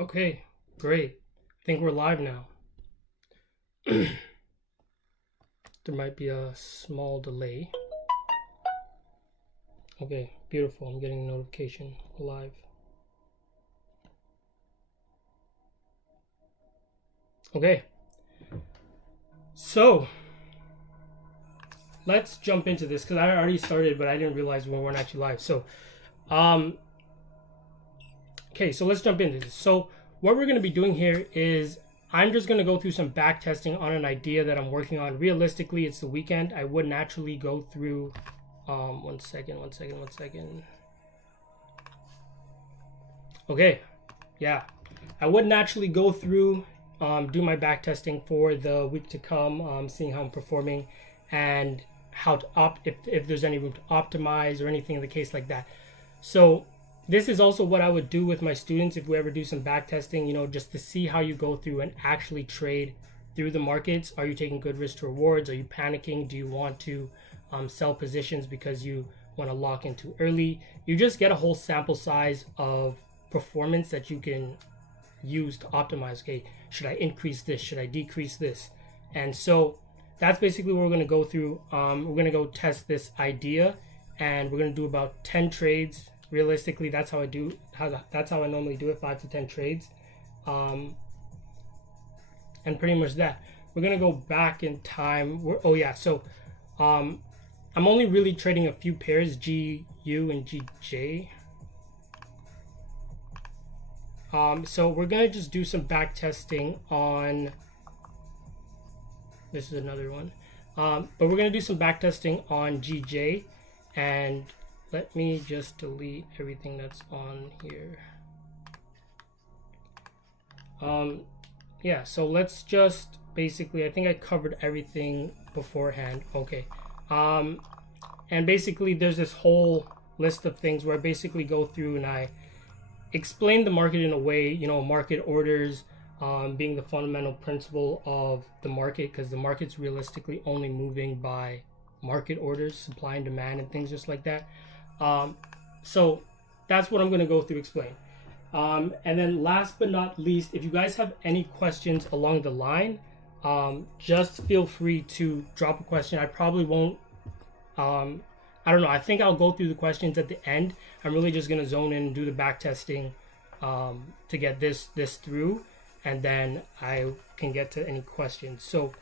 Okay, great. I think we're live now. There might be a small delay. Okay, beautiful. I'm getting a notification. We're live. Okay, so let's jump into this because I already started, but I didn't realize we weren't actually live. Um, okay, so let's jump into this. So what we're going to be doing here is I'm just going to go through some back testing on an idea that I'm working on. Realistically, it's the weekend. I would naturally go through. One second. Okay, yeah, I would naturally go through, do my back testing for the week to come, seeing how I'm performing, and how to if there's any room to optimize or anything in the case like that. So this is also what I would do with my students if we ever do some back testing, just to see how you go through and actually trade through the markets. Are you taking good risk to rewards? Are you panicking? Do you want to sell positions because you want to lock into early? You just get a whole sample size of performance that you can use to optimize. Okay, should I increase this? Should I decrease this? And so that's basically what we're going to go through. We're going to go test this idea, and we're going to do about 10 trades. Realistically, that's how I normally do it, 5 to 10 trades, and pretty much that. We're going to go back in time. I'm only really trading a few pairs, GU and GJ. So we're gonna just do some back testing on. This is another one, but we're gonna do some back testing on GJ, and let me just delete everything that's on here. Yeah, so let's just basically, I think I covered everything beforehand. Okay, and basically there's this whole list of things where I basically go through and I explain the market in a way, market orders being the fundamental principle of the market, because the market's realistically only moving by market orders, supply and demand, and things just like that. So that's what I'm going to go through, explain. And then last but not least, if you guys have any questions along the line, just feel free to drop a question. I probably won't I don't know. I think I'll go through the questions at the end. I'm really just gonna zone in and do the back testing to get this through, and then I can get to any questions. So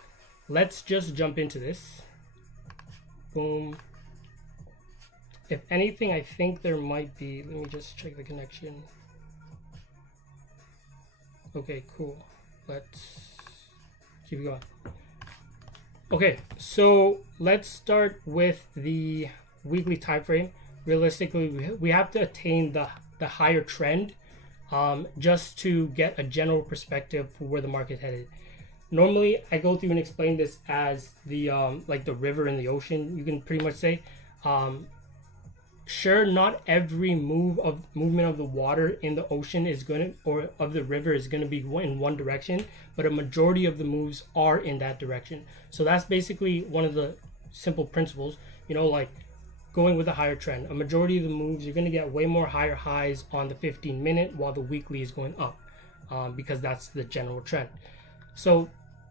let's just jump into this. Boom. If anything, I think there might be. Let me just check the connection. Okay, cool. Let's keep going. Okay, so let's start with the weekly time frame. Realistically, we have to attain the higher trend just to get a general perspective for where the market headed. Normally, I go through and explain this as the like the river and the ocean. You can pretty much say, sure, not every movement of the water in the ocean is going to, or of the river is going to be in one direction, but a majority of the moves are in that direction. So that's basically one of the simple principles, like going with a higher trend. A majority of the moves, you're going to get way more higher highs on the 15-minute while the weekly is going up, because that's the general trend. So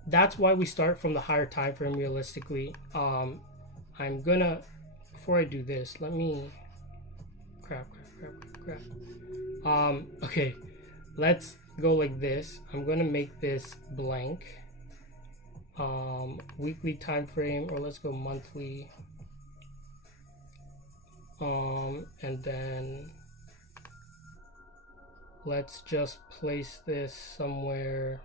that's why we start from the higher time frame. Realistically, I'm gonna, before I do this, let me crap. Okay, let's go like this. I'm gonna make this blank. Weekly time frame, or let's go monthly. And then let's just place this somewhere.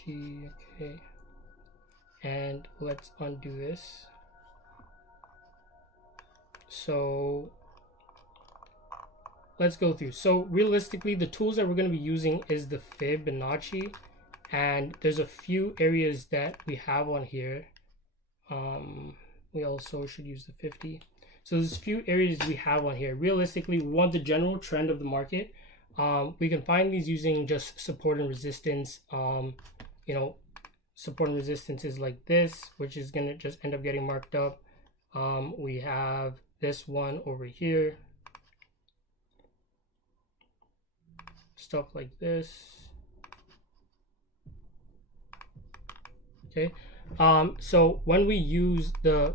Okay. And let's undo this. So let's go through. So realistically, the tools that we're going to be using is the Fibonacci, and there's a few areas that we have on here. We also should use the 50. So there's a few areas we have on here. Realistically, we want the general trend of the market. We can find these using just support and resistance. Support and resistance is like this, which is going to just end up getting marked up. We have this one over here, stuff like this. Okay, so when we use the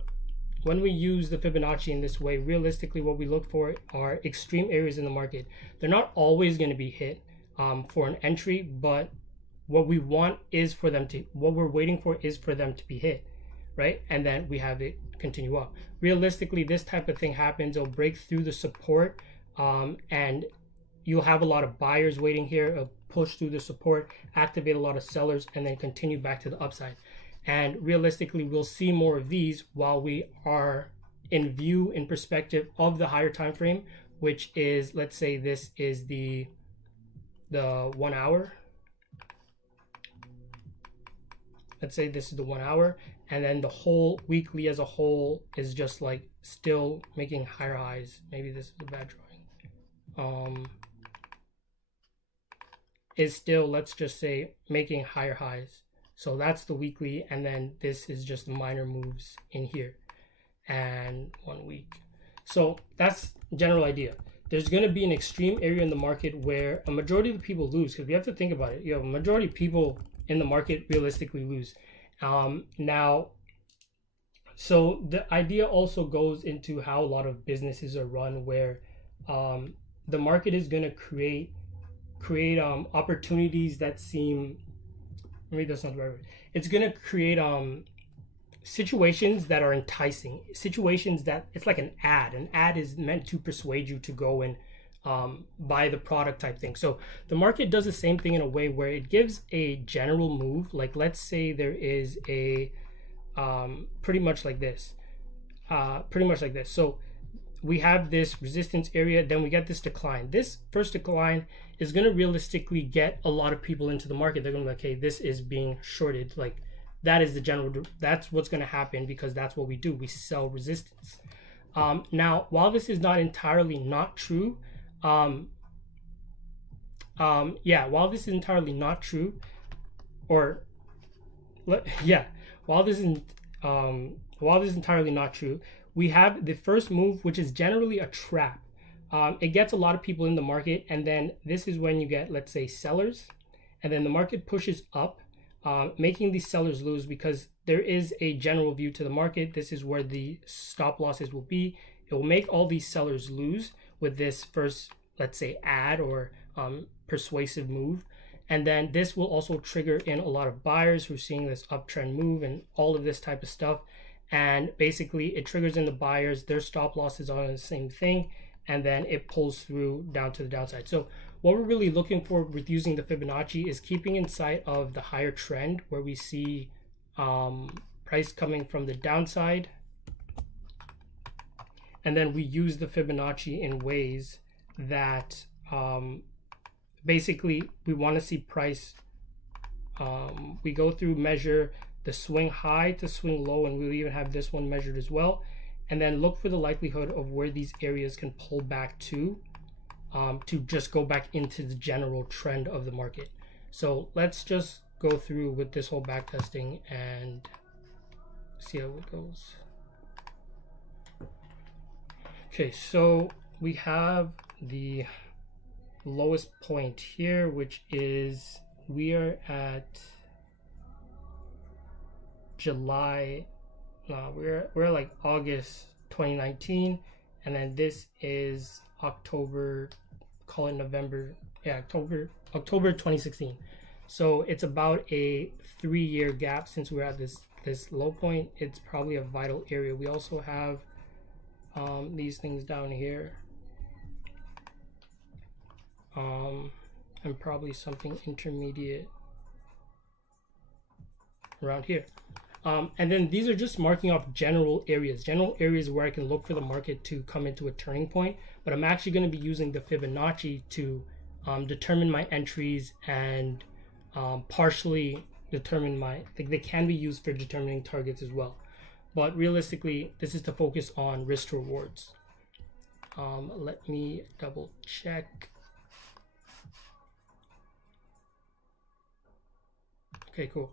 Fibonacci in this way, realistically what we look for are extreme areas in the market. They're not always going to be hit for an entry, but what we want is for them to, what we're waiting for is for them to be hit, right? And then we have it continue up. Realistically, this type of thing happens, it'll break through the support, and you'll have a lot of buyers waiting here, it'll push through the support, activate a lot of sellers, and then continue back to the upside. And realistically, we'll see more of these while we are in view, in perspective of the higher time frame, which is, let's say this is the 1 hour. Let's say this is the 1 hour, and then the whole weekly as a whole is just like still making higher highs. Maybe this is a bad drawing. Is still, let's just say, making higher highs. So that's the weekly, and then this is just minor moves in here and 1 week. So that's the general idea. There's going to be an extreme area in the market where a majority of the people lose, because we have to think about it. You have a majority of people in the market realistically lose. Now, so the idea also goes into how a lot of businesses are run, where the market is going to create opportunities that seem, maybe that's not the right word. It's going to create situations that are enticing, situations that it's like an ad. An ad is meant to persuade you to go and buy the product type thing. So the market does the same thing in a way where it gives a general move. Like, let's say there is a pretty much like this. So we have this resistance area, then we get this decline. This first decline is going to realistically get a lot of people into the market. They're going to be like, hey, this is being shorted. Like, that is the general, that's what's going to happen, because that's what we do. We sell resistance. Now, while this is not entirely not true, while this is entirely not true, while this is entirely not true, we have the first move, which is generally a trap. It gets a lot of people in the market, and then this is when you get, let's say, sellers, and then the market pushes up, making these sellers lose, because there is a general view to the market. This is where the stop losses will be. It will make all these sellers lose with this first, let's say, ad or persuasive move. And then this will also trigger in a lot of buyers who are seeing this uptrend move and all of this type of stuff. And basically it triggers in the buyers, their stop losses are on the same thing, and then it pulls through down to the downside. So what we're really looking for with using the Fibonacci is keeping in sight of the higher trend where we see price coming from the downside. And then we use the Fibonacci in ways that basically we want to see price. We go through, measure the swing high to swing low, and we'll even have this one measured as well, and then look for the likelihood of where these areas can pull back to just go back into the general trend of the market. So let's just go through with this whole back testing and see how it goes. Okay, so we have the lowest point here, which is, we are at July, we're like August 2019, and then this is October, call it November, October 2016. So it's about a 3-year gap since we're at this low point. It's probably a vital area. We also have these things down here, and probably something intermediate around here. And then these are just marking off general areas where I can look for the market to come into a turning point. But I'm actually going to be using the Fibonacci to determine my entries and partially determine they can be used for determining targets as well. But realistically, this is to focus on risk to rewards. Let me double check. Okay, cool.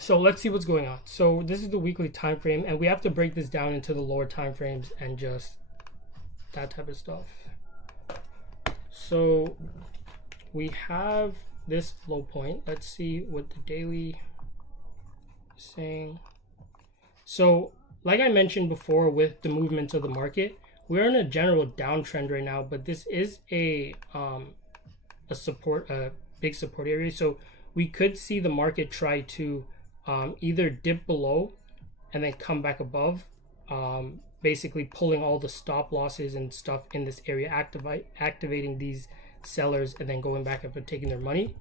So let's see what's going on. So this is the weekly time frame, and we have to break this down into the lower time frames and just that type of stuff. So we have this low point. Let's see what the daily is saying. So like I mentioned before, with the movements of the market, we're in a general downtrend right now, but this is a big support area. So we could see the market try to either dip below and then come back above, basically pulling all the stop losses and stuff in this area, activating these sellers, and then going back up and taking their money.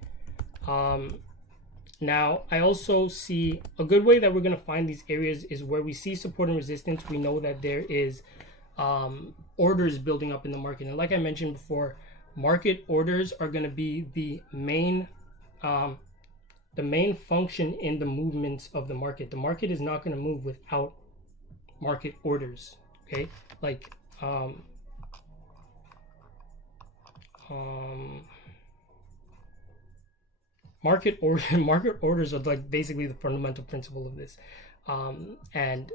Now, I also see a good way that we're going to find these areas is where we see support and resistance. We know that there is orders building up in the market. And like I mentioned before, market orders are going to be the main function in the movements of the market. The market is not going to move without market orders. Okay, like market orders are like basically the fundamental principle of this. And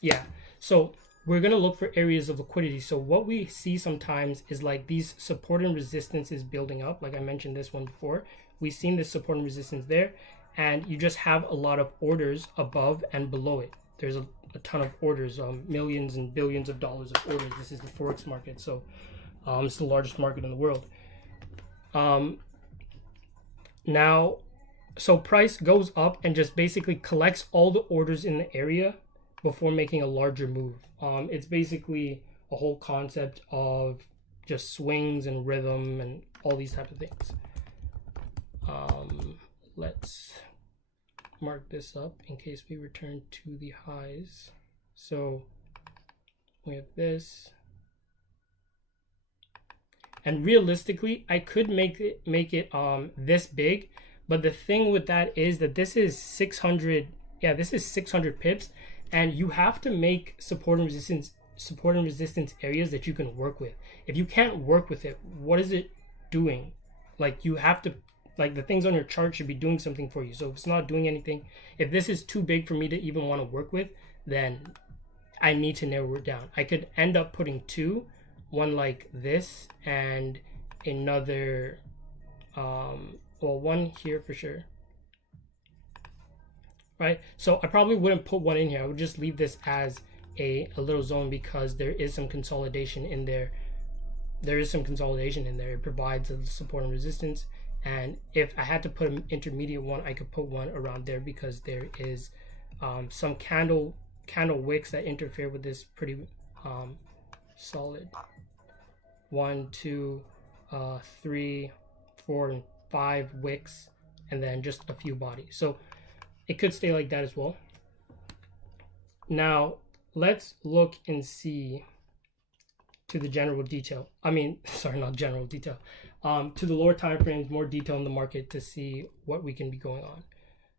yeah, so we're going to look for areas of liquidity. So what we see sometimes is like these support and resistance is building up. Like I mentioned this one before, we've seen this support and resistance there, and you just have a lot of orders above and below it. There's a ton of orders, millions and billions of dollars of orders. This is the Forex market. So it's the largest market in the world. Now, so price goes up and just basically collects all the orders in the area before making a larger move. It's basically a whole concept of just swings and rhythm and all these type of things. Let's mark this up in case we return to the highs. So we have this. And realistically, I could make it this big, but the thing with that is that this is 600. Yeah, this is 600 pips, and you have to make support and resistance areas that you can work with. If you can't work with it, what is it doing? Like, you have to, like, the things on your chart should be doing something for you. So if it's not doing anything, if this is too big for me to even want to work with, then I need to narrow it down. I could end up putting two. One like this and another, well, one here for sure, right? So I probably wouldn't put one in here. I would just leave this as a little zone because there is some consolidation in there. It provides a support and resistance. And if I had to put an intermediate one, I could put one around there because there is some candle wicks that interfere with this pretty solid. 1, 2, 3, 4, and 5 wicks, and then just a few bodies. So it could stay like that as well. Now let's look and see to the general detail. I mean, sorry, not general detail. To the lower time frames, more detail in the market to see what we can be going on.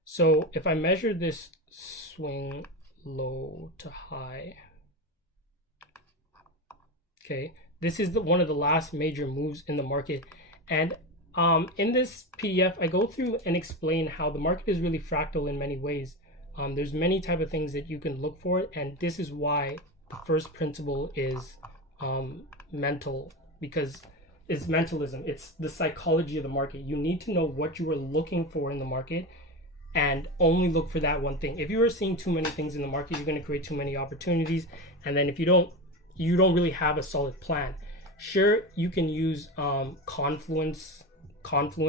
So if I measure this swing low to high, okay. This is one of the last major moves in the market. And in this PDF, I go through and explain how the market is really fractal in many ways. There's many type of things that you can look for. And this is why the first principle is mental, because it's mentalism. It's the psychology of the market. You need to know what you are looking for in the market and only look for that one thing. If you are seeing too many things in the market, you're going to create too many opportunities. And then if you don't really have a solid plan. Sure, you can use confluence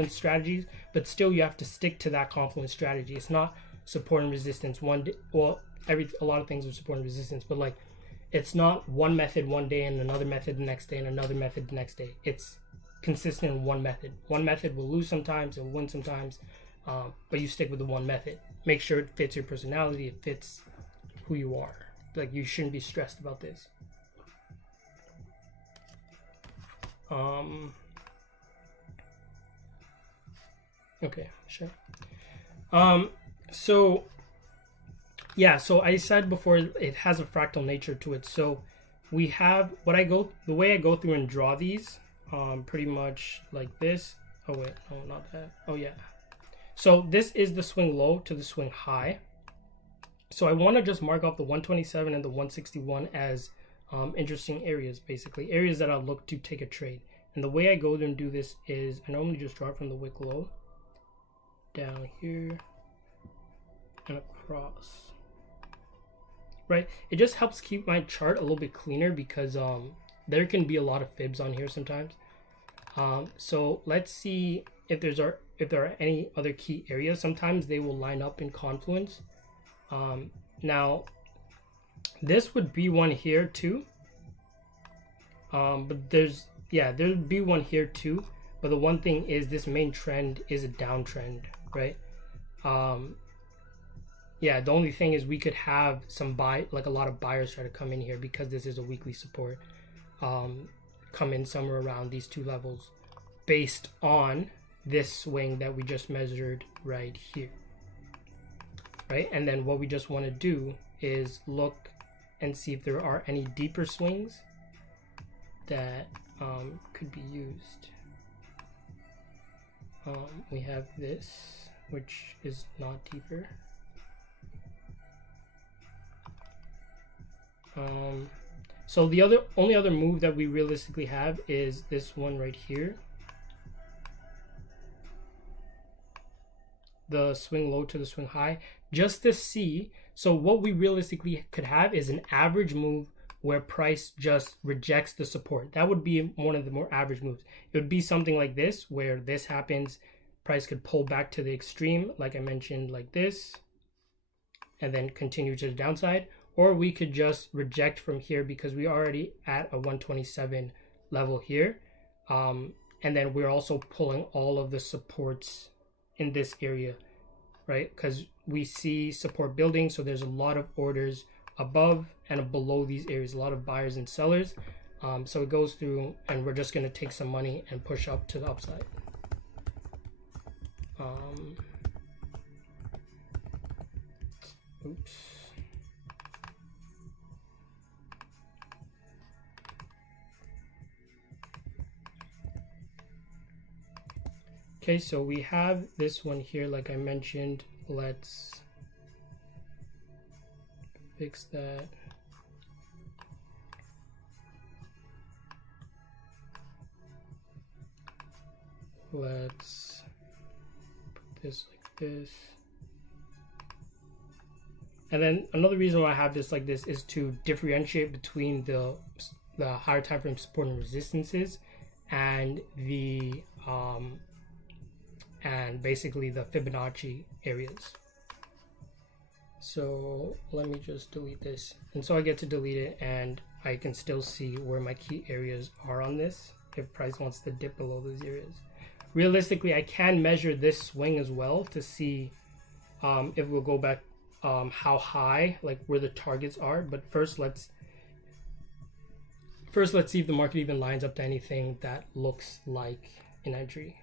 strategies, but still you have to stick to that confluence strategy. It's not support and resistance one day. Well, a lot of things are support and resistance, but like it's not one method one day and another method the next day and another method the next day. It's consistent in one method. One method will lose sometimes, it will win sometimes, but you stick with the one method. Make sure it fits your personality, it fits who you are. Like, you shouldn't be stressed about this. Okay, sure. So yeah, so I said before it has a fractal nature to it. So we have the way I go through and draw these, pretty much like this. Oh wait, no, not that. Oh yeah. So this is the swing low to the swing high. So I want to just mark off the 127 and the 161 as interesting areas, basically areas that I'll look to take a trade. And the way I go there and do this is I normally just draw from the wick low down here and across, right? It just helps keep my chart a little bit cleaner because there can be a lot of fibs on here sometimes. So let's see if there are any other key areas. Sometimes they will line up in confluence. Now this would be one here too, but there'd be one here too, but the one thing is this main trend is a downtrend, right? Yeah, the only thing is we could have some a lot of buyers try to come in here because this is a weekly support, come in somewhere around these two levels based on this swing that we just measured right here, right? And then what we just want to do is look and see if there are any deeper swings that could be used. We have this, which is not deeper. So the only other move that we realistically have is this one right here, the swing low to the swing high, just to see. So what we realistically could have is an average move where price just rejects the support. That would be one of the more average moves. It would be something like this, where this happens, price could pull back to the extreme, like I mentioned, like this, and then continue to the downside. Or we could just reject from here because we already at a 127 level here. And then we're also pulling all of the supports in this area, right? Because we see support building, so there's a lot of orders above and below these areas, a lot of buyers and sellers. So it goes through, and we're just going to take some money and push up to the upside. Oops. Okay, so we have this one here, like I mentioned. Let's fix that. Let's put this like this. And then another reason why I have this like this is to differentiate between the higher time frame support and resistances and the and basically the Fibonacci areas. So let me just delete this. And so I get to delete it, and I can still see where my key areas are on this if price wants to dip below those areas. Realistically, I can measure this swing as well to see if we'll go back how high, like where the targets are. But first let's see if the market even lines up to anything that looks like an entry.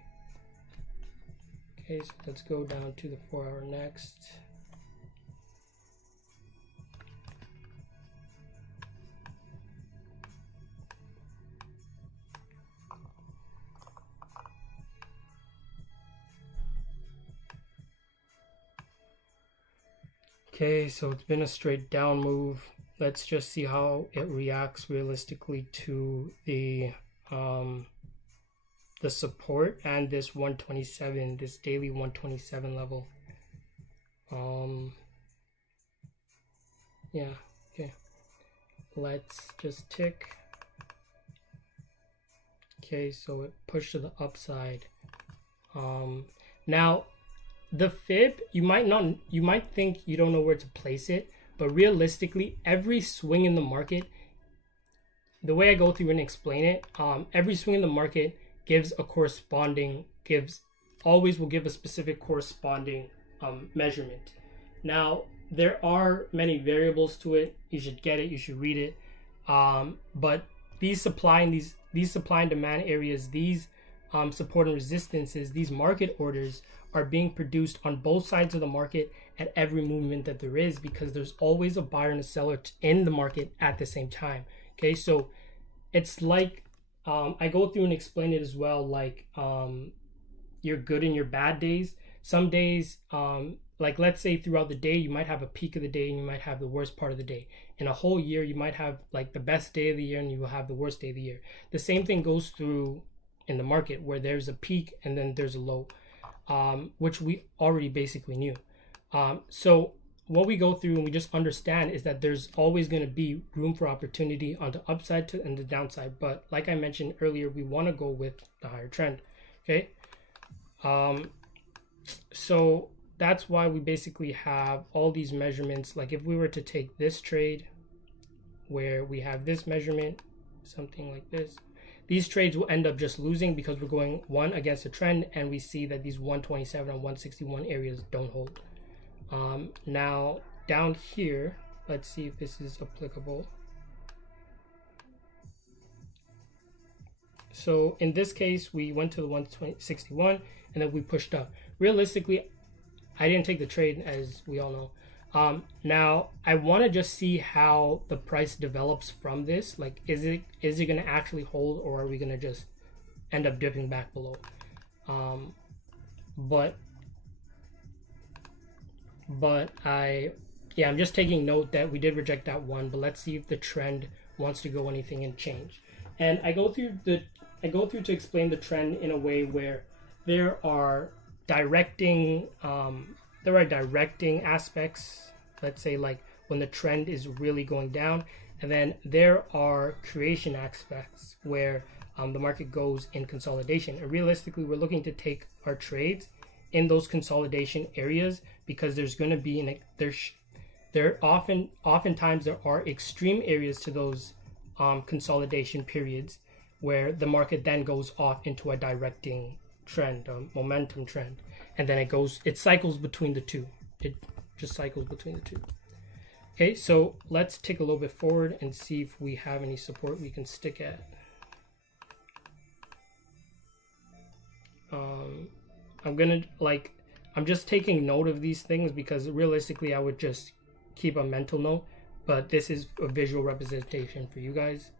Okay, so let's go down to the 4-hour next. Okay, so it's been a straight down move. Let's just see how it reacts realistically to the support and this 127, this daily 127 level. Yeah, okay. Let's just tick. Okay, so it pushed to the upside. Now the fib, you might think you don't know where to place it, but realistically, every swing in the market, the way I go through and explain it, every swing in the market gives a corresponding, always will give a specific corresponding measurement. Now, there are many variables to it. You should get it, you should read it. But these supply and demand areas, these support and resistances, these market orders are being produced on both sides of the market at every movement that there is, because there's always a buyer and a seller in the market at the same time. Okay, so it's like I go through and explain it as well, like your good and your bad days. Some days, like let's say throughout the day, you might have a peak of the day and you might have the worst part of the day. In a whole year, you might have like the best day of the year and you will have the worst day of the year. The same thing goes through in the market, where there's a peak and then there's a low, which we already basically knew. So what we go through and we just understand is that there's always going to be room for opportunity on the upside to and the downside. But like I mentioned earlier, we want to go with the higher trend. Okay. So that's why we basically have all these measurements. Like if we were to take this trade where we have this measurement, something like this, these trades will end up just losing because we're going one against a trend, and we see that these 127 and 161 areas don't hold. Now down here, let's see if this is applicable. So in this case, we went to the 161 and then we pushed up. Realistically, I didn't take the trade, as we all know. Now I want to just see how the price develops from this. Like, is it going to actually hold, or are we going to just end up dipping back below? But I'm just taking note that we did reject that one, but let's see if the trend wants to go anything and change. And I go through to explain the trend in a way where there are directing aspects, let's say like when the trend is really going down, and then there are creation aspects where the market goes in consolidation. And realistically, we're looking to take our trades in those consolidation areas, because there's going to be oftentimes there are extreme areas to those consolidation periods, where the market then goes off into a directing trend, a momentum trend, and then it cycles between the two. It just cycles between the two. Okay, so let's take a little bit forward and see if we have any support we can stick at. I'm just taking note of these things because realistically I would just keep a mental note, but this is a visual representation for you guys.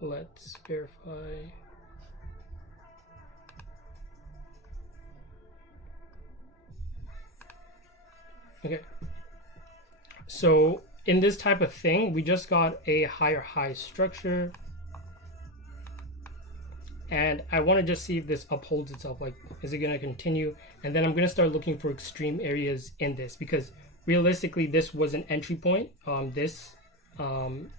Let's verify. Okay, so in this type of thing, we just got a higher high structure, and I want to just see if this upholds itself. Like, is it going to continue? And then I'm going to start looking for extreme areas in this, because realistically this was an entry point, this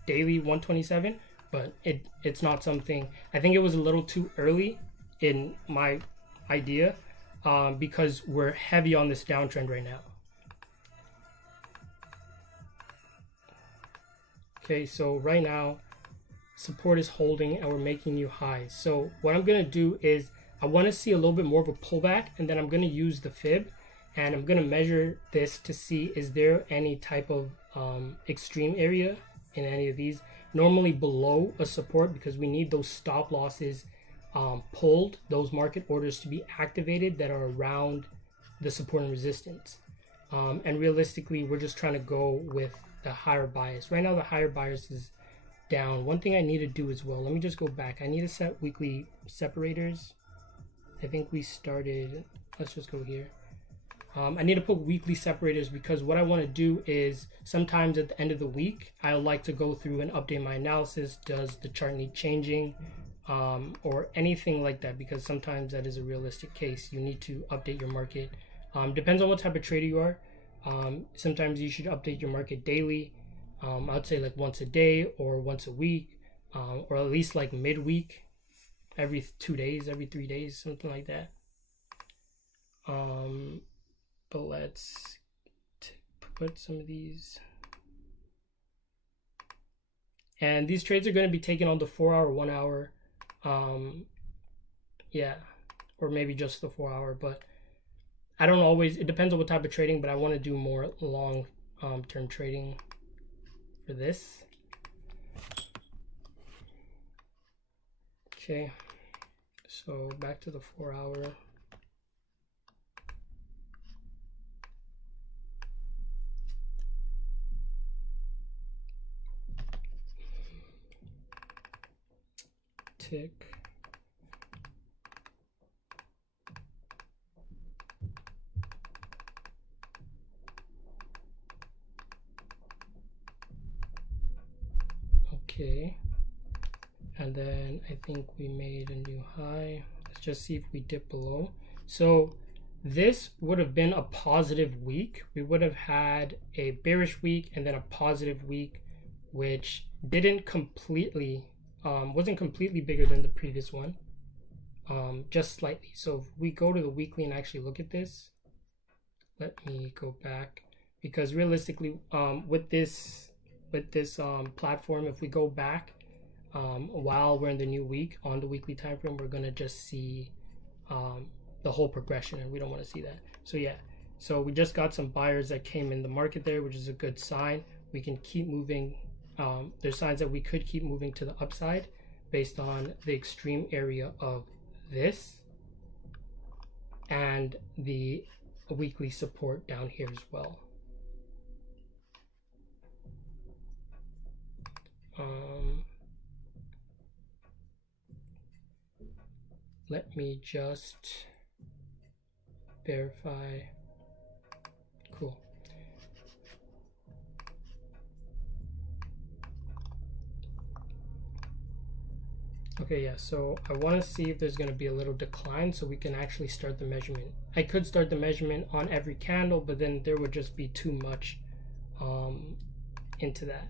daily 127, but it's not something, I think it was a little too early in my idea, because we're heavy on this downtrend right now. Okay, so right now support is holding and we're making new highs. So what I'm going to do is I want to see a little bit more of a pullback, and then I'm going to use the fib and I'm going to measure this to see, is there any type of extreme area in any of these, normally below a support, because we need those stop losses pulled, those market orders to be activated that are around the support and resistance. And realistically, we're just trying to go with the higher bias. Right now the higher bias is down. One thing I need to do as well, let me just go back, I need to set weekly separators. I think we started, let's just go here. I need to put weekly separators, because what I want to do is sometimes at the end of the week I like to go through and update my analysis. Does the chart need changing, or anything like that, because sometimes that is a realistic case. You need to update your market. Depends on what type of trader you are. Sometimes you should update your market daily. I'd say like once a day or once a week, or at least like midweek, every 2 days, every 3 days, something like that. But let's put some of these. And these trades are going to be taken on the 4 hour, 1 hour. Yeah, or maybe just the 4 hour, but I don't always, it depends on what type of trading, but I want to do more long term trading for this. Okay, so back to the 4 hour. Tick. and then I think we made a new high. Let's just see if we dip below. So this would have been a positive week. We would have had a bearish week and then a positive week, which didn't completely wasn't completely bigger than the previous one, just slightly. So if we go to the weekly and actually look at this, let me go back, because realistically with this platform, if we go back while we're in the new week on the weekly time frame, we're gonna just see the whole progression, and we don't want to see that. So yeah, so we just got some buyers that came in the market there, which is a good sign. We can keep moving. There's signs that we could keep moving to the upside based on the extreme area of this and the weekly support down here as well. Let me just verify. Cool. Okay, yeah, so I want to see if there's going to be a little decline so we can actually start the measurement. I could start the measurement on every candle, but then there would just be too much into that.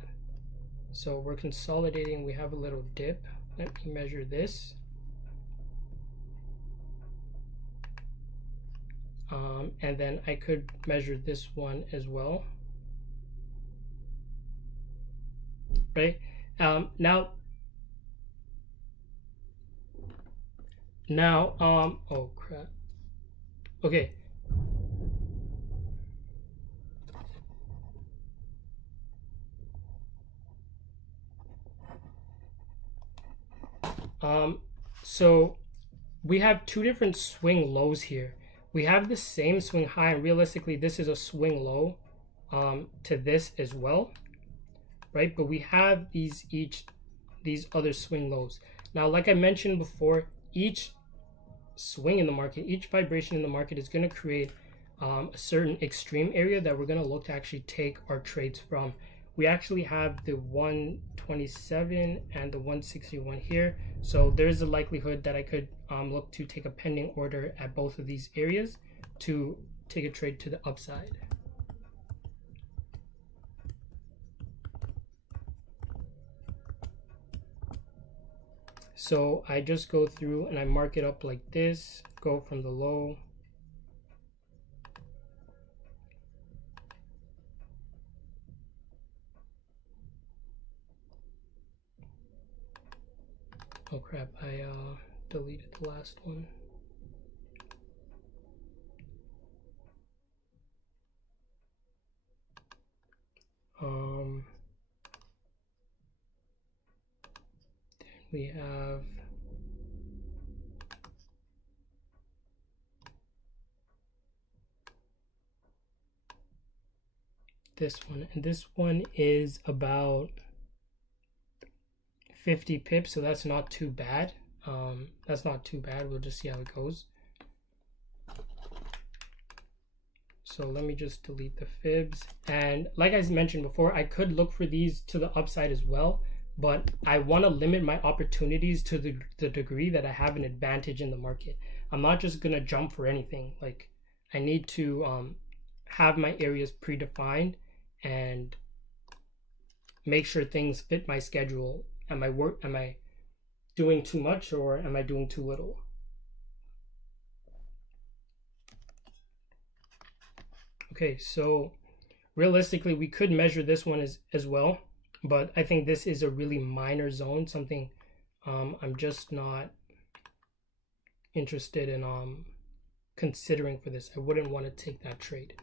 So we're consolidating. We have a little dip. Let me measure this. And then I could measure this one as well, right? Now, oh crap. Okay. So we have two different swing lows here. We have the same swing high, and realistically this is a swing low to this as well, right? But we have these other swing lows. Now, like I mentioned before, each swing in the market, each vibration in the market is going to create a certain extreme area that we're going to look to actually take our trades from. We actually have the 127 and the 161 here, so there's a likelihood that I could look to take a pending order at both of these areas to take a trade to the upside. So I just go through and I mark it up like this, go from the low. Oh crap, I deleted the last one. Then we have this one, and this one is about 50 pips, so that's not too bad. That's not too bad. We'll just see how it goes. So let me just delete the fibs. And like I mentioned before, I could look for these to the upside as well, but I want to limit my opportunities to the degree that I have an advantage in the market. I'm not just going to jump for anything. Like, I need to have my areas predefined and make sure things fit my schedule. Am I doing too much or am I doing too little? Okay, so realistically we could measure this one as well, but I think this is a really minor zone, something I'm just not interested in considering for this. I wouldn't want to take that trade.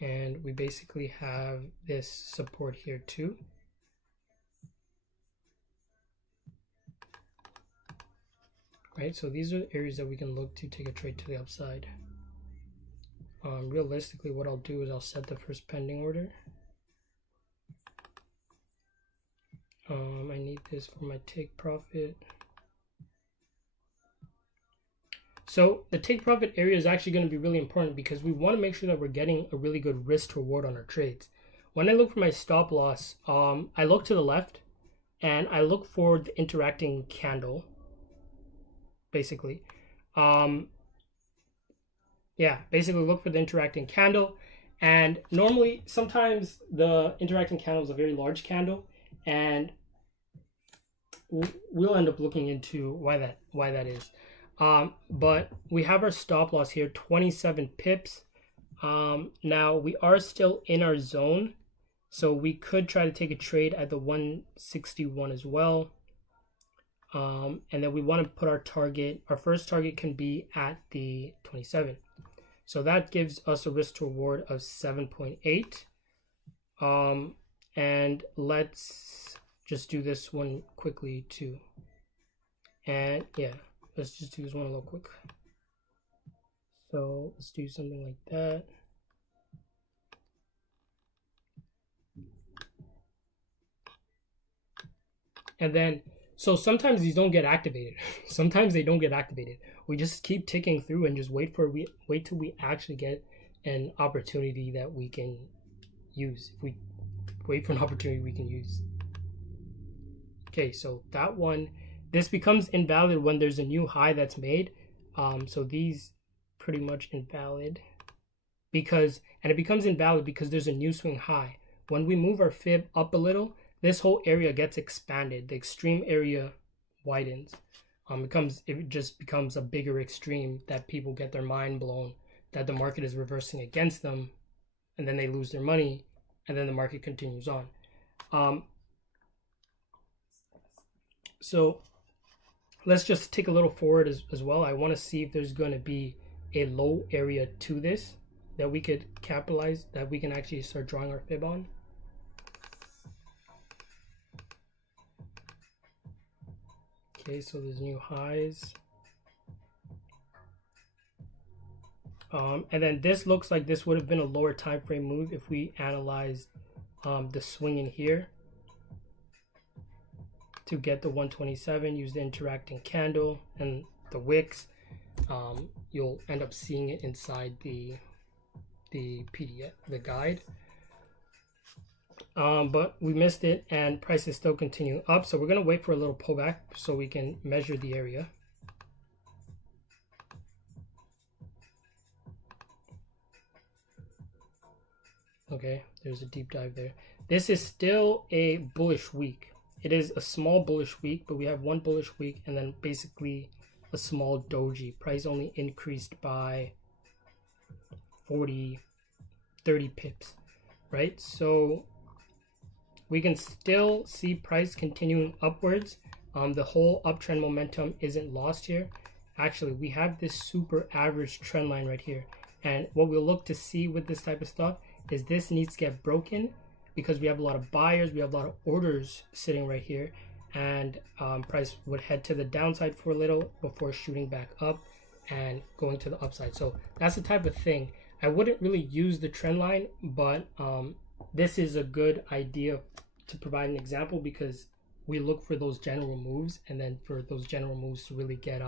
And we basically have this support here too. Right, so these are areas that we can look to take a trade to the upside. Realistically, what I'll do is I'll set the first pending order. I need this for my take profit. So the take profit area is actually going to be really important because we want to make sure that we're getting a really good risk to reward on our trades. when I look for my stop loss, I look to the left and I look for the interacting candle, basically. Yeah, basically look for the interacting candle. And normally, sometimes the interacting candle is a very large candle, and we'll end up looking into why that is. But we have our stop loss here, 27 pips. Now we are still in our zone, so we could try to take a trade at the 161 as well. And then we want to put our first target can be at the 27. So that gives us a risk to reward of 7.8. And let's just do this one quickly too. And yeah, let's just do this one a little quick. So let's do something like that. And then, so sometimes these don't get activated. Sometimes they don't get activated. We just keep ticking through and just wait till we actually get an opportunity that we can use. If we wait for an opportunity we can use. Okay, so that one, this becomes invalid when there's a new high that's made. So these pretty much invalid and it becomes invalid because there's a new swing high. When we move our fib up a little, this whole area gets expanded. The extreme area widens. It just becomes a bigger extreme that people get their mind blown that the market is reversing against them, and then they lose their money, and then the market continues on. So let's just take a little forward as well. I want to see if there's going to be a low area to this that we could capitalize, that we can actually start drawing our fib on. Okay, so there's new highs. And then this looks like this would have been a lower time frame move if we analyzed the swing in here to get the 127, use the interacting candle and the wicks. You'll end up seeing it inside the PDF, the guide. But we missed it and price is still continuing up, so we're going to wait for a little pullback so we can measure the area. Okay, there's a deep dive there. This is still a bullish week. It is a small bullish week, but we have one bullish week and then basically a small doji. Price only increased by 30 pips, right? So we can still see price continuing upwards. The whole uptrend momentum isn't lost here. Actually, we have this super average trend line right here. And what we'll look to see with this type of stuff is this needs to get broken because we have a lot of buyers, we have a lot of orders sitting right here, and price would head to the downside for a little before shooting back up and going to the upside. So that's the type of thing. I wouldn't really use the trend line, but this is a good idea to provide an example because we look for those general moves, and then for those general moves to really get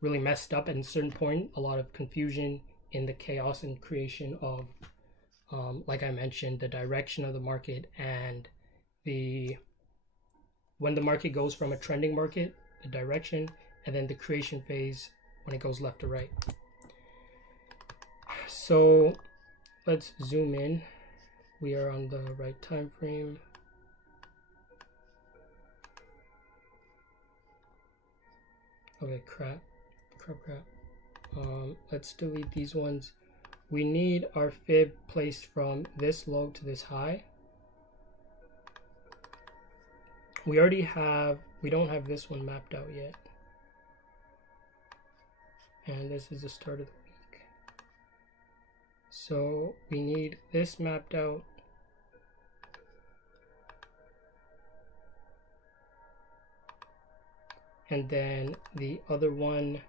really messed up at a certain point, a lot of confusion in the chaos and creation of like I mentioned, the direction of the market and when the market goes from a trending market, the direction, and then the creation phase when it goes left to right. So let's zoom in. We are on the right time frame. Okay, crap. Let's delete these ones. We need our fib placed from this low to this high. We don't have this one mapped out yet. And this is the start of the week. So we need this mapped out. And then the other one,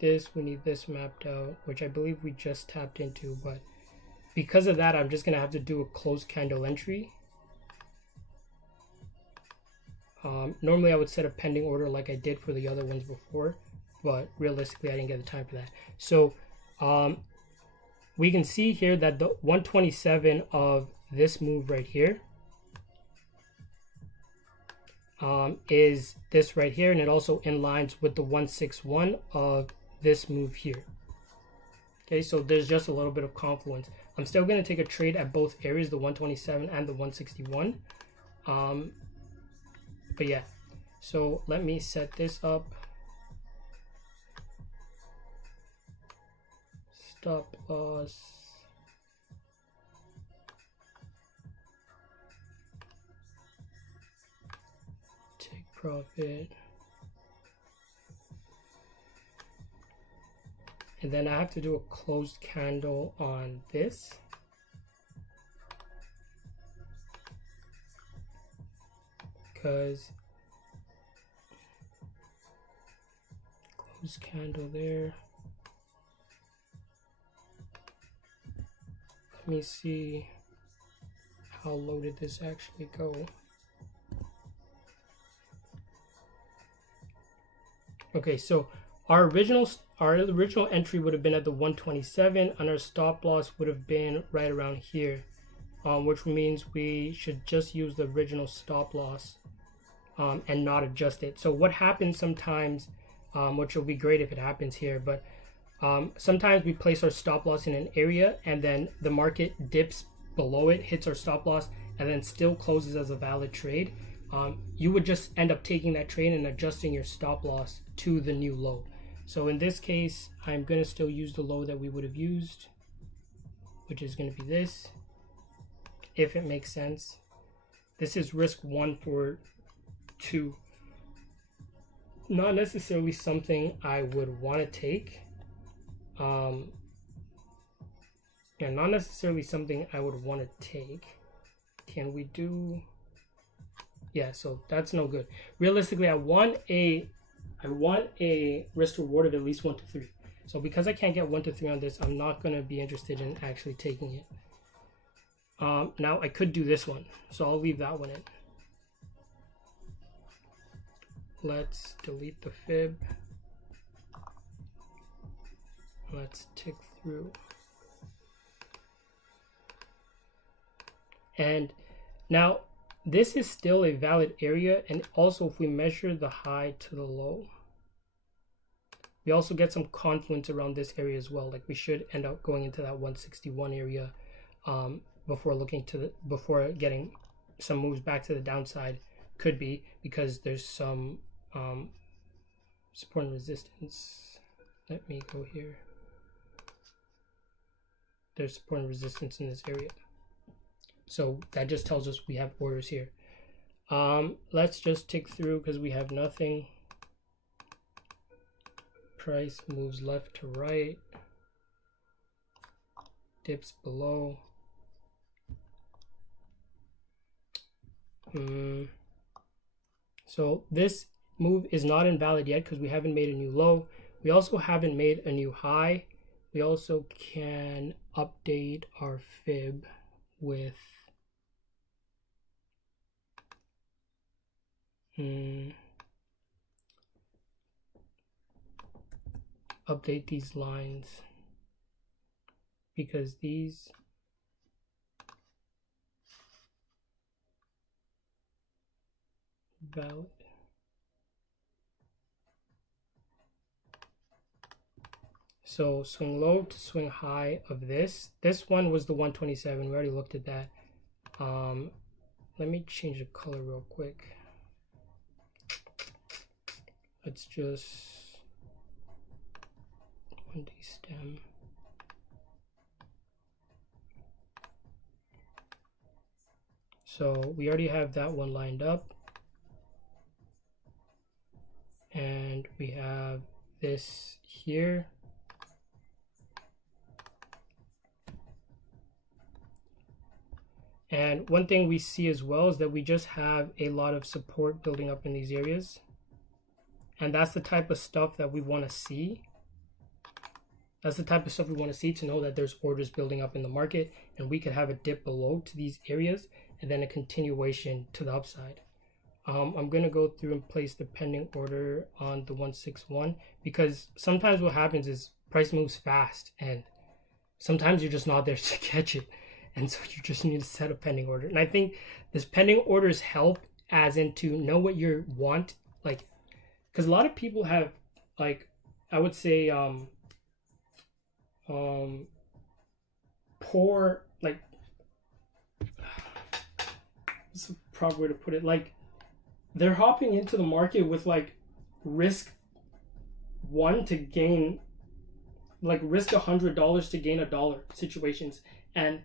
we need this mapped out, which I believe we just tapped into, but because of that, I'm just gonna have to do a closed candle entry. Normally I would set a pending order like I did for the other ones before, but realistically I didn't get the time for that. So we can see here that the 127 of this move right here is this right here, and it also aligns with the 161 of this move here. Okay, so there's just a little bit of confluence. I'm still going to take a trade at both areas, the 127 and the 161. But yeah, so let me set this up. Stop loss. Take profit. And then I have to do a closed candle on this. Because closed candle there. Let me see how low did this actually go. Okay, so our original entry would have been at the 127, and our stop loss would have been right around here, which means we should just use the original stop loss and not adjust it. So what happens sometimes, which will be great if it happens here, but sometimes we place our stop loss in an area and then the market dips below it, hits our stop loss, and then still closes as a valid trade. You would just end up taking that trade and adjusting your stop loss to the new low. So in this case, I'm going to still use the low that we would have used, which is going to be this, if it makes sense. This is risk 1 for 2. Not necessarily something I would want to take. And not necessarily something I would want to take. Can we do... Yeah, so that's no good. Realistically, I want a risk reward of at least 1 to 3. So because I can't get 1 to 3 on this, I'm not going to be interested in actually taking it. Now I could do this one, so I'll leave that one in. Let's delete the fib. Let's tick through. And now this is still a valid area, and also if we measure the high to the low, we also get some confluence around this area as well. Like we should end up going into that 161 area before getting some moves back to the downside. Could be because there's some support and resistance. Let me go here. There's support and resistance in this area. So that just tells us we have orders here. Let's just tick through because we have nothing. Price moves left to right. Dips below. So this move is not invalid yet because we haven't made a new low. We also haven't made a new high. We also can update our fib with update these lines because these valid. So swing low to swing high of this. This one was the 127. We already looked at that. Let me change the color real quick. Let's just 1D stem. So we already have that one lined up. And we have this here. And one thing we see as well is that we just have a lot of support building up in these areas. And that's the type of stuff that we want to see. That's the type of stuff we want to see to know that there's orders building up in the market, and we could have a dip below to these areas and then a continuation to the upside. I'm going to go through and place the pending order on the 161 because sometimes what happens is price moves fast and sometimes you're just not there to catch it, and so you just need to set a pending order. And I think this pending orders help as in to know what you want, like, because a lot of people have, like, I would say poor, like, what's the proper way to put it, like, they're hopping into the market with like risk one to gain, like risk $100 to gain $1 situations, and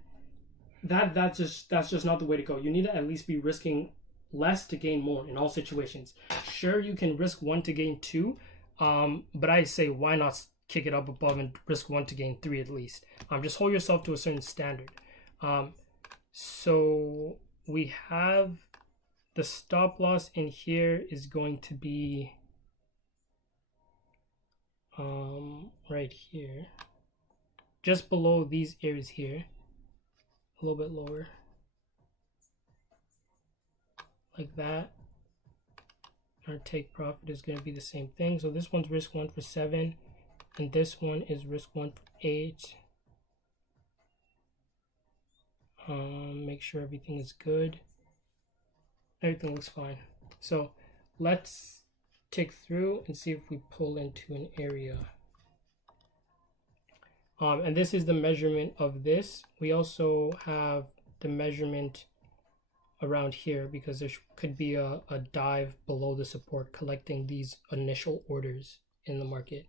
that's just not the way to go. You need to at least be risking less to gain more in all situations. Sure, you can risk 1 to gain 2, but I say why not kick it up above and risk 1 to gain 3 at least. Just hold yourself to a certain standard. So we have the stop loss in here is going to be right here, just below these areas here, a little bit lower, like that. Our take profit is going to be the same thing. So this one's risk 1 for 7, and this one is risk 1 for 8. Make sure everything is good. Everything looks fine. So let's tick through and see if we pull into an area. And this is the measurement of this. We also have the measurement around here because there could be a dive below the support collecting these initial orders in the market.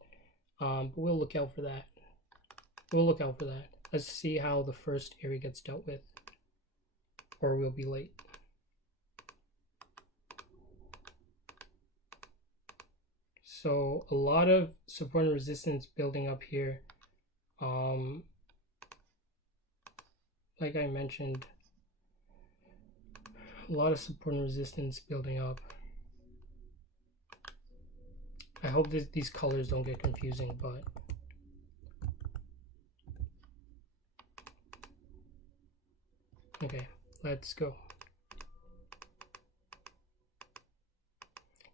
But we'll look out for that. Let's see how the first area gets dealt with, or we'll be late. So a lot of support and resistance building up here. Like I mentioned, a lot of support and resistance building up. I hope these colors don't get confusing, but okay, let's go.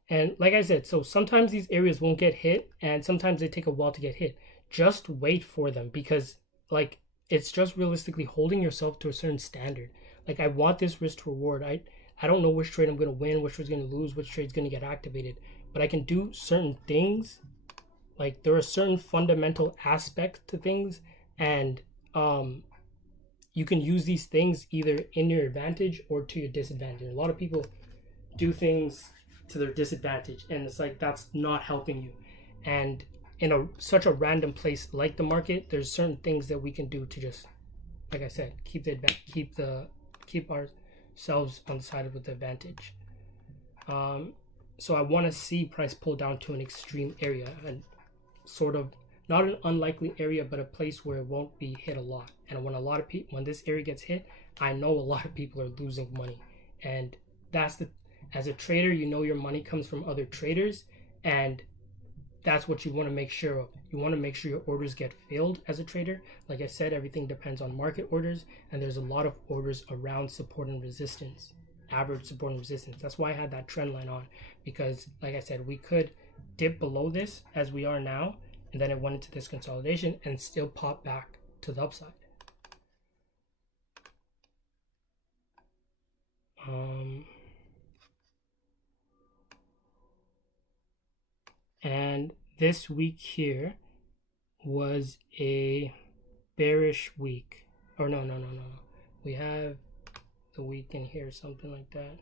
And like I said, so sometimes these areas won't get hit, and sometimes they take a while to get hit. Just wait for them, because like it's just realistically holding yourself to a certain standard. Like, I want this risk to reward. I don't know which trade I'm going to win, which trade's going to lose, which trade's going to get activated, but I can do certain things. Like, there are certain fundamental aspects to things, and you can use these things either in your advantage or to your disadvantage. A lot of people do things to their disadvantage, and it's like that's not helping you. And in such a random place like the market, there's certain things that we can do to just, like I said, keep ourselves on the side with the advantage. So I want to see price pull down to an extreme area, and sort of not an unlikely area, but a place where it won't be hit a lot. And when this area gets hit, I know a lot of people are losing money, and as a trader, you know your money comes from other traders, and that's what you want to make sure of. You want to make sure your orders get filled as a trader. Like I said, everything depends on market orders, and there's a lot of orders around support and resistance, average support and resistance. That's why I had that trend line on, because like I said, we could dip below this as we are now, and then it went into this consolidation and still pop back to the upside. And this week here was a bearish week. Or no. We have the week in here, something like that.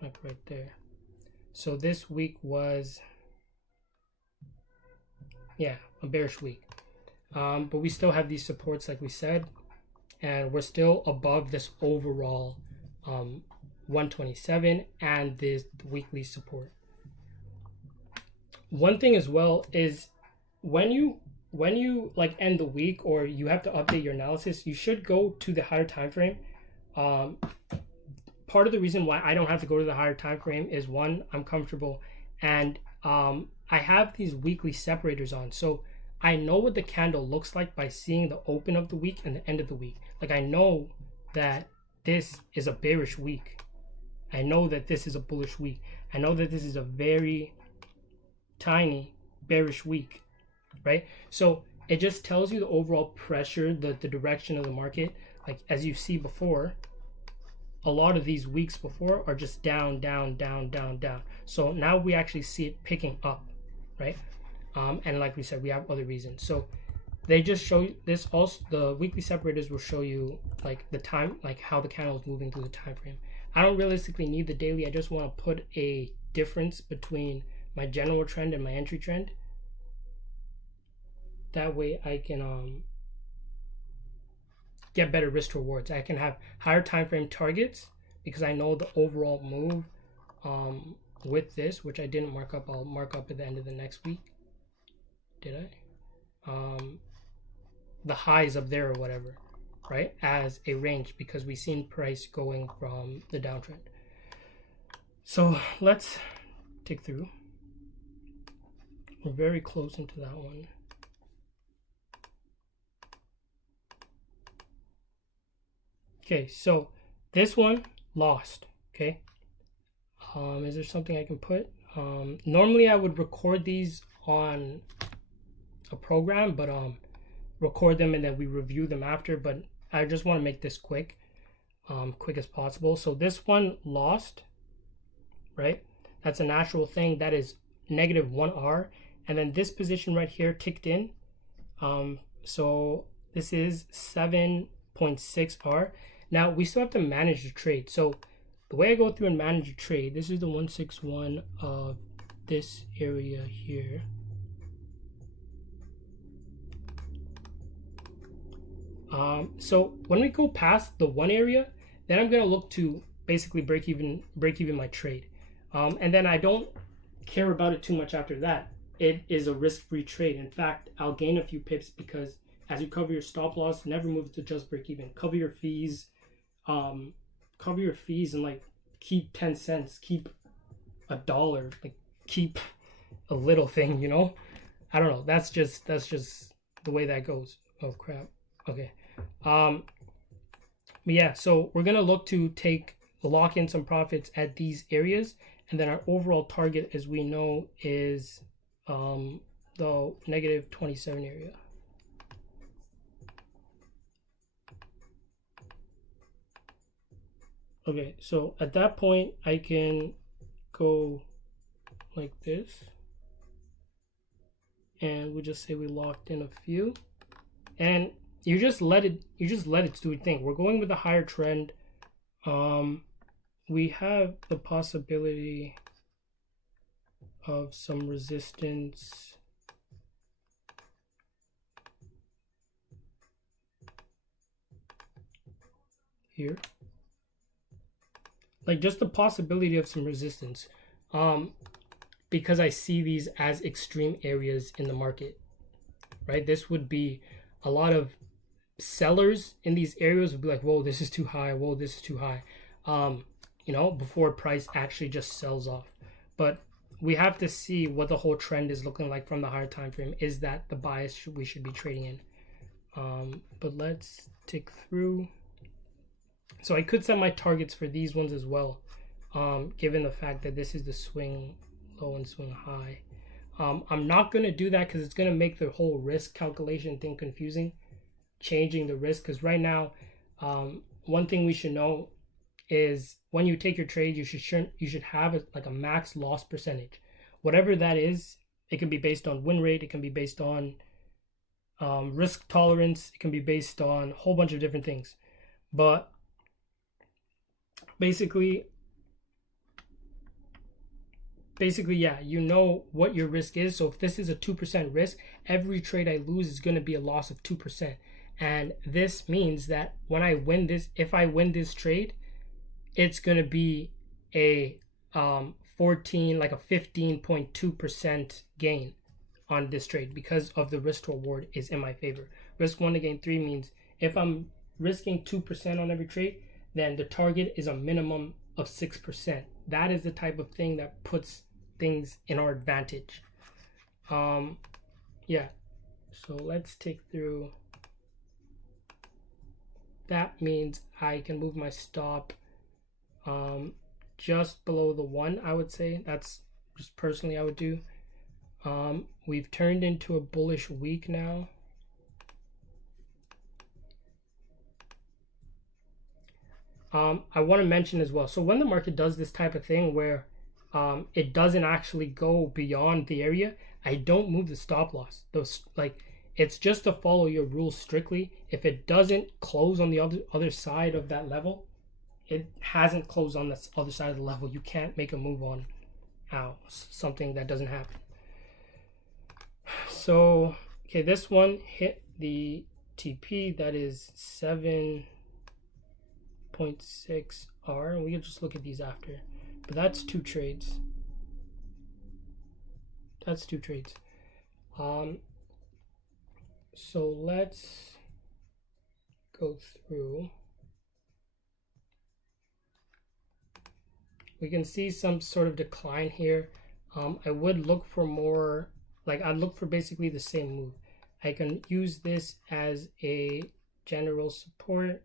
Like right there. So this week was, yeah, a bearish week. But we still have these supports, like we said, and we're still above this overall 127 and this weekly support. One thing as well is when you like end the week, or you have to update your analysis, you should go to the higher time frame. Part of the reason why I don't have to go to the higher time frame is, one, I'm comfortable, and I have these weekly separators on, so I know what the candle looks like by seeing the open of the week and the end of the week. Like, I know that this is a bearish week, I know that this is a bullish week. I know that this is a very tiny bearish week, right? So it just tells you the overall pressure, the direction of the market. Like as you see before, a lot of these weeks before are just down, down, down, down, down. So now we actually see it picking up, right? And like we said, we have other reasons. So they just show you this. Also, the weekly separators will show you like the time, like how the candle is moving through the time frame. I don't realistically need the daily. I just want to put a difference between my general trend and my entry trend. That way I can get better risk rewards. I can have higher time frame targets because I know the overall move with this, which I didn't mark up. I'll mark up at the end of the next week. Did I? The highs up there or whatever, right, as a range, because we've seen price going from the downtrend. So let's tick through. We're very close into that one. Okay, so this one lost. Okay, is there something I can put? Normally I would record these on a program, but record them and then we review them after, but I just want to make this quick as possible. So this one lost, right? That's a natural thing. That is -1R, and then this position right here kicked in. So this is 7.6R. Now we still have to manage the trade. So the way I go through and manage a trade, this is the 161 of this area here. So when we go past the one area, then I'm going to look to basically break even my trade. And then I don't care about it too much after that. It is a risk-free trade. In fact, I'll gain a few pips because as you cover your stop loss, never move to just break even. Cover your fees, and like keep 10 cents, keep $1, like keep a little thing, you know? I don't know. That's just the way that goes. Oh crap. Okay. But yeah, so we're gonna look to lock in some profits at these areas, and then our overall target, as we know, is the -27 area. Okay, so at that point I can go like this, and we'll just say we locked in a few, and you just let it do its thing. We're going with a higher trend. We have the possibility of some resistance here, like just the possibility of some resistance, because I see these as extreme areas in the market, right? This would be a lot of sellers in these areas would be like, whoa, this is too high, whoa, this is too high, you know, before price actually just sells off. But we have to see what the whole trend is looking like from the higher time frame. Is that the bias we should be trading in? But let's tick through. So I could set my targets for these ones as well, given the fact that this is the swing low and swing high. I'm not going to do that because it's going to make the whole risk calculation thing confusing, changing the risk. Because right now, one thing we should know is when you take your trade, you should have like a max loss percentage, whatever that is. It can be based on win rate, it can be based on risk tolerance, it can be based on a whole bunch of different things. But basically, yeah, you know what your risk is. So if this is a 2% risk, every trade I lose is going to be a loss of 2%. And this means that when I win this, if I win this trade, it's going to be a 15.2% gain on this trade because of the risk to reward is in my favor. Risk 1 to gain 3 means if I'm risking 2% on every trade, then the target is a minimum of 6%. That is the type of thing that puts things in our advantage. Yeah, so let's take through. That means I can move my stop just below the 1, I would say. That's just personally I would do. We've turned into a bullish week now. I want to mention as well, so when the market does this type of thing where it doesn't actually go beyond the area, I don't move the stop loss. Those, like, it's just to follow your rules strictly. If it doesn't close on the other side of that level, it hasn't closed on the other side of the level. You can't make a move on something that doesn't happen. So, okay, this one hit the TP, that is 7.6 R, and we can just look at these after. But that's 2 trades. That's 2 trades. So let's go through. We can see some sort of decline here. I would look for more, like I'd look for basically the same move. I can use this as a general support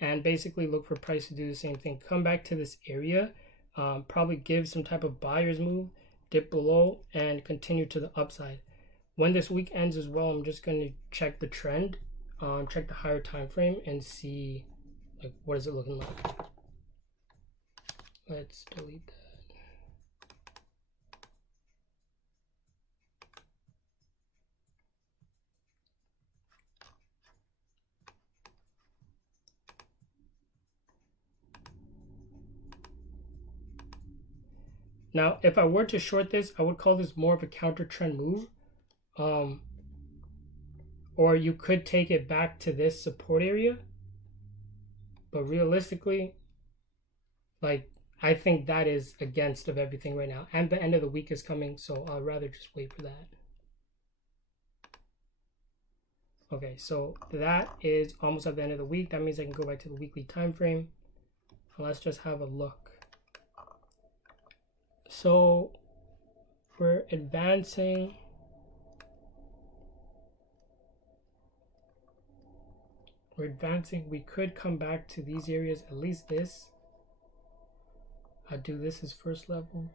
and basically look for price to do the same thing. Come back to this area, probably give some type of buyer's move, dip below, and continue to the upside. When this week ends as well, I'm just going to check the trend, check the higher time frame, and see, like, what is it looking like. Let's delete that. Now, if I were to short this, I would call this more of a counter trend move. Or you could take it back to this support area. But realistically, like, I think that is against of everything right now. And the end of the week is coming, so I'd rather just wait for that. Okay, so that is almost at the end of the week. That means I can go back to the weekly time frame. Let's just have a look. So we're advancing. We could come back to these areas, at least this. I'd do this as first level.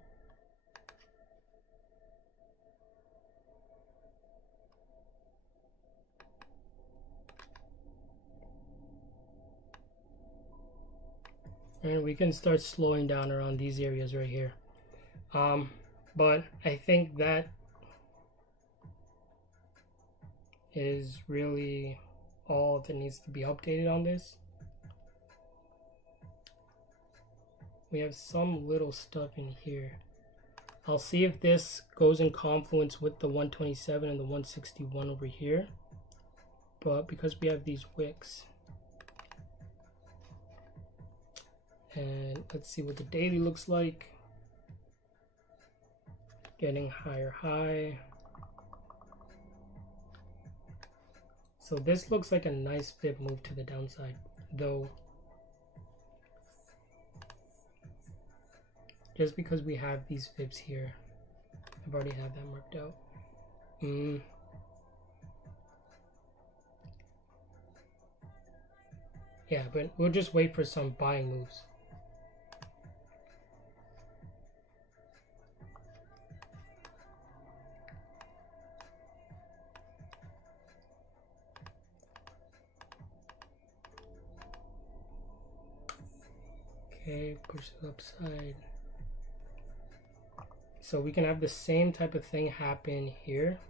And we can start slowing down around these areas right here. But I think that is really all that needs to be updated on this. We have some little stuff in here. I'll see if this goes in confluence with the 127 and the 161 over here. But because we have these wicks, and let's see what the daily looks like. Getting higher high. So this looks like a nice fib move to the downside, though. Just because we have these fibs here, I've already had that marked out. Yeah, but we'll just wait for some buying moves. Okay, push the upside. So we can have the same type of thing happen here,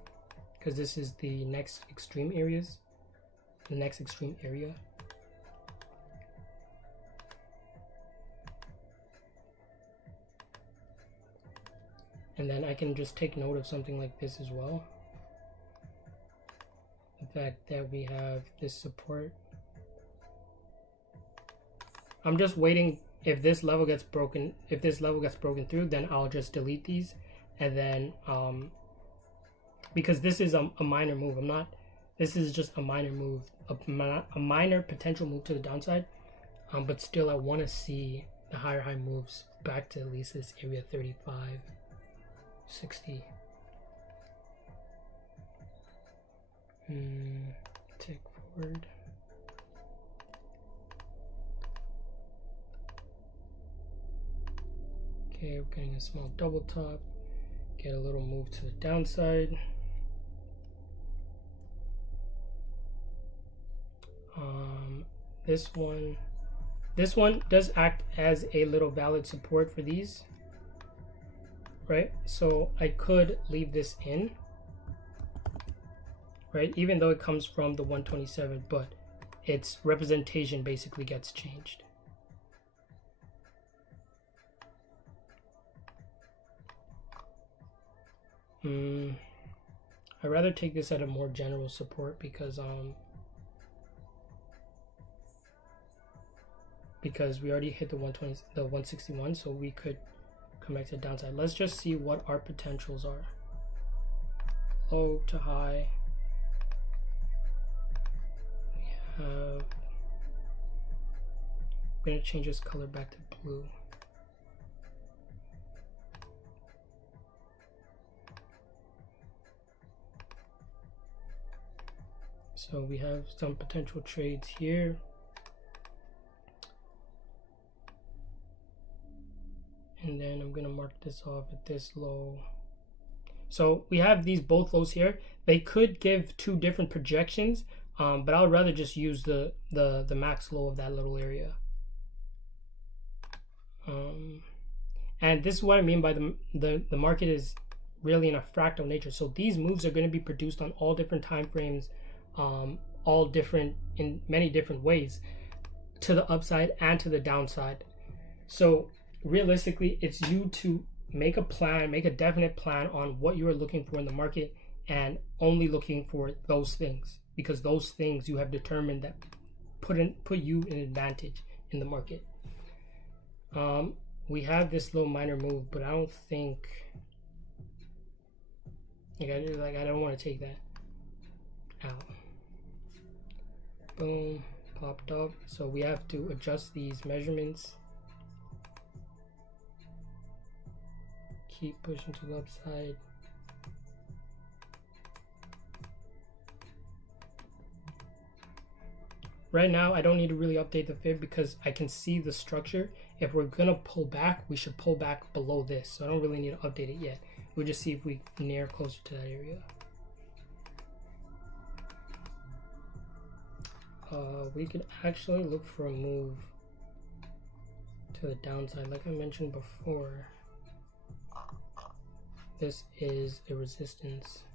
because this is the next extreme areas, the next extreme area. And then I can just take note of something like this as well. The fact that we have this support. I'm just waiting. If this level gets broken, through, then I'll just delete these, and then because this is a minor move. This is just a minor move, a minor potential move to the downside. But still, I want to see the higher high moves back to at least this area 35, 60. Tick forward. Okay, we're getting a small double top. Get a little move to the downside. This one does act as a little valid support for these, right? So I could leave this in, right? Even though it comes from the 127, but its representation basically gets changed. I'd rather take this at a more general support because we already hit the 161, so we could come back to the downside. Let's just see what our potentials are. Low to high. We have, I'm gonna change this color back to blue. So we have some potential trades here. And then I'm gonna mark this off at this low. So we have these both lows here. They could give two different projections, but I would rather just use the max low of that little area. And this is what I mean by the market is really in a fractal nature. So these moves are going to be produced on all different time frames, all different in many different ways, to the upside and to the downside. So realistically, it's you to make a plan, make a definite plan on what you are looking for in the market, and only looking for those things, because those things you have determined that put you in advantage in the market. We have this little minor move, but I don't think I don't want to take that out. Boom, popped up. So we have to adjust these measurements. Keep pushing to the upside. Right now, I don't need to really update the fib because I can see the structure. If we're gonna pull back, we should pull back below this. So I don't really need to update it yet. We'll just see if we near closer to that area. We could actually look for a move to the downside. Like I mentioned before, this is a resistance.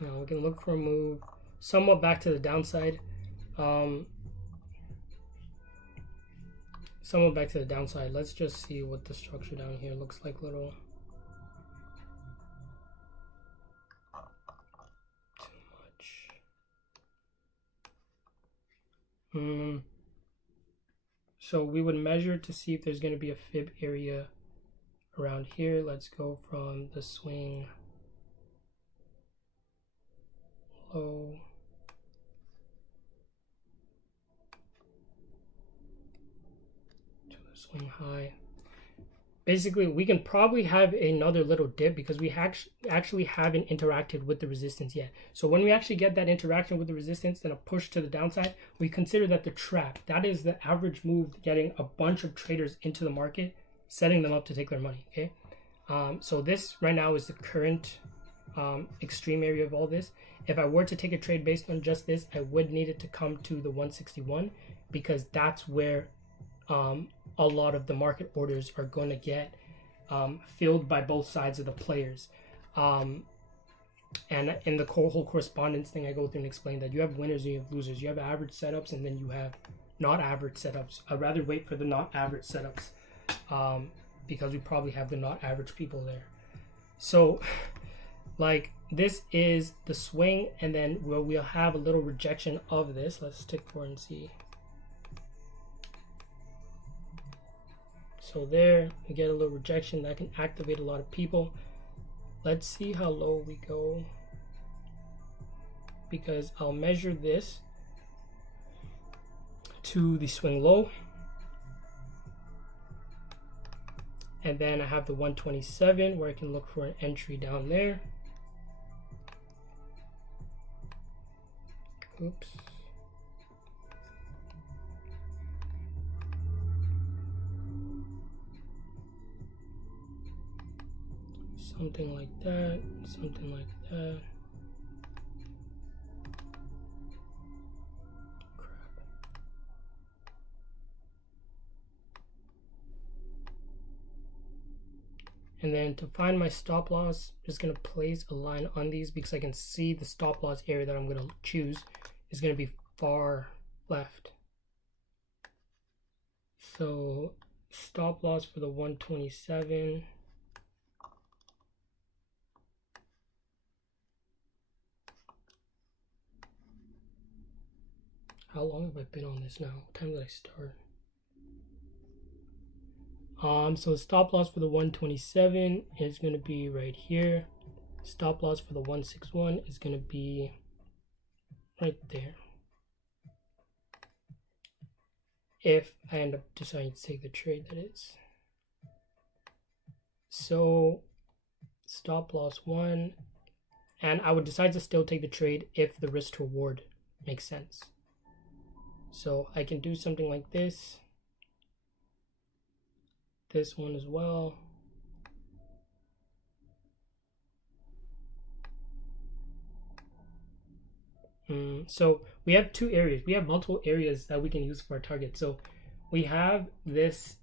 Now we can look for a move somewhat back to the downside. Somewhat back to the downside. Let's just see what the structure down here looks like. Little too much. So we would measure to see if there's going to be a fib area around here. Let's go from the swing low to the swing high. Basically, we can probably have another little dip because we actually haven't interacted with the resistance yet. So when we actually get that interaction with the resistance, then a push to the downside, we consider that the trap. That is the average move, getting a bunch of traders into the market, setting them up to take their money, okay? So this right now is the current extreme area of all this. If I were to take a trade based on just this, I would need it to come to the 161 because that's where a lot of the market orders are going to get filled by both sides of the players. And in the whole correspondence thing, I go through and explain that you have winners and you have losers. You have average setups and then you have not average setups. I'd rather wait for the not average setups because we probably have the not average people there. So like this is the swing, and then we'll have a little rejection of this. Let's tick for and see. So there we get a little rejection that can activate a lot of people. Let's see how low we go, because I'll measure this to the swing low, and then I have the 127 where I can look for an entry down there. Oops. something like that, something like that. Crap. And then to find my stop loss, I'm just going to place a line on these because I can see the stop loss area that I'm going to choose is going to be far left. So stop loss for the 127. How long have I been on this now? What time did I start? So stop loss for the 127 is going to be right here. Stop loss for the 161 is going to be right there. If I end up deciding to take the trade, that is. So stop loss 1, and I would decide to still take the trade if the risk to reward makes sense. So I can do something like this. This one as well. So we have two areas. We have multiple areas that we can use for our target. So we have this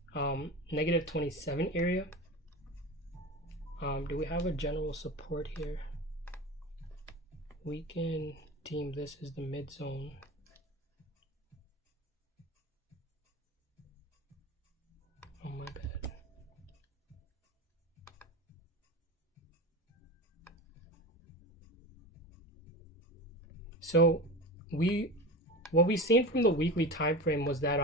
negative 27 area. Do we have a general support here? We can deem this as the mid zone. Oh, my bad. So what we seen from the weekly time frame was that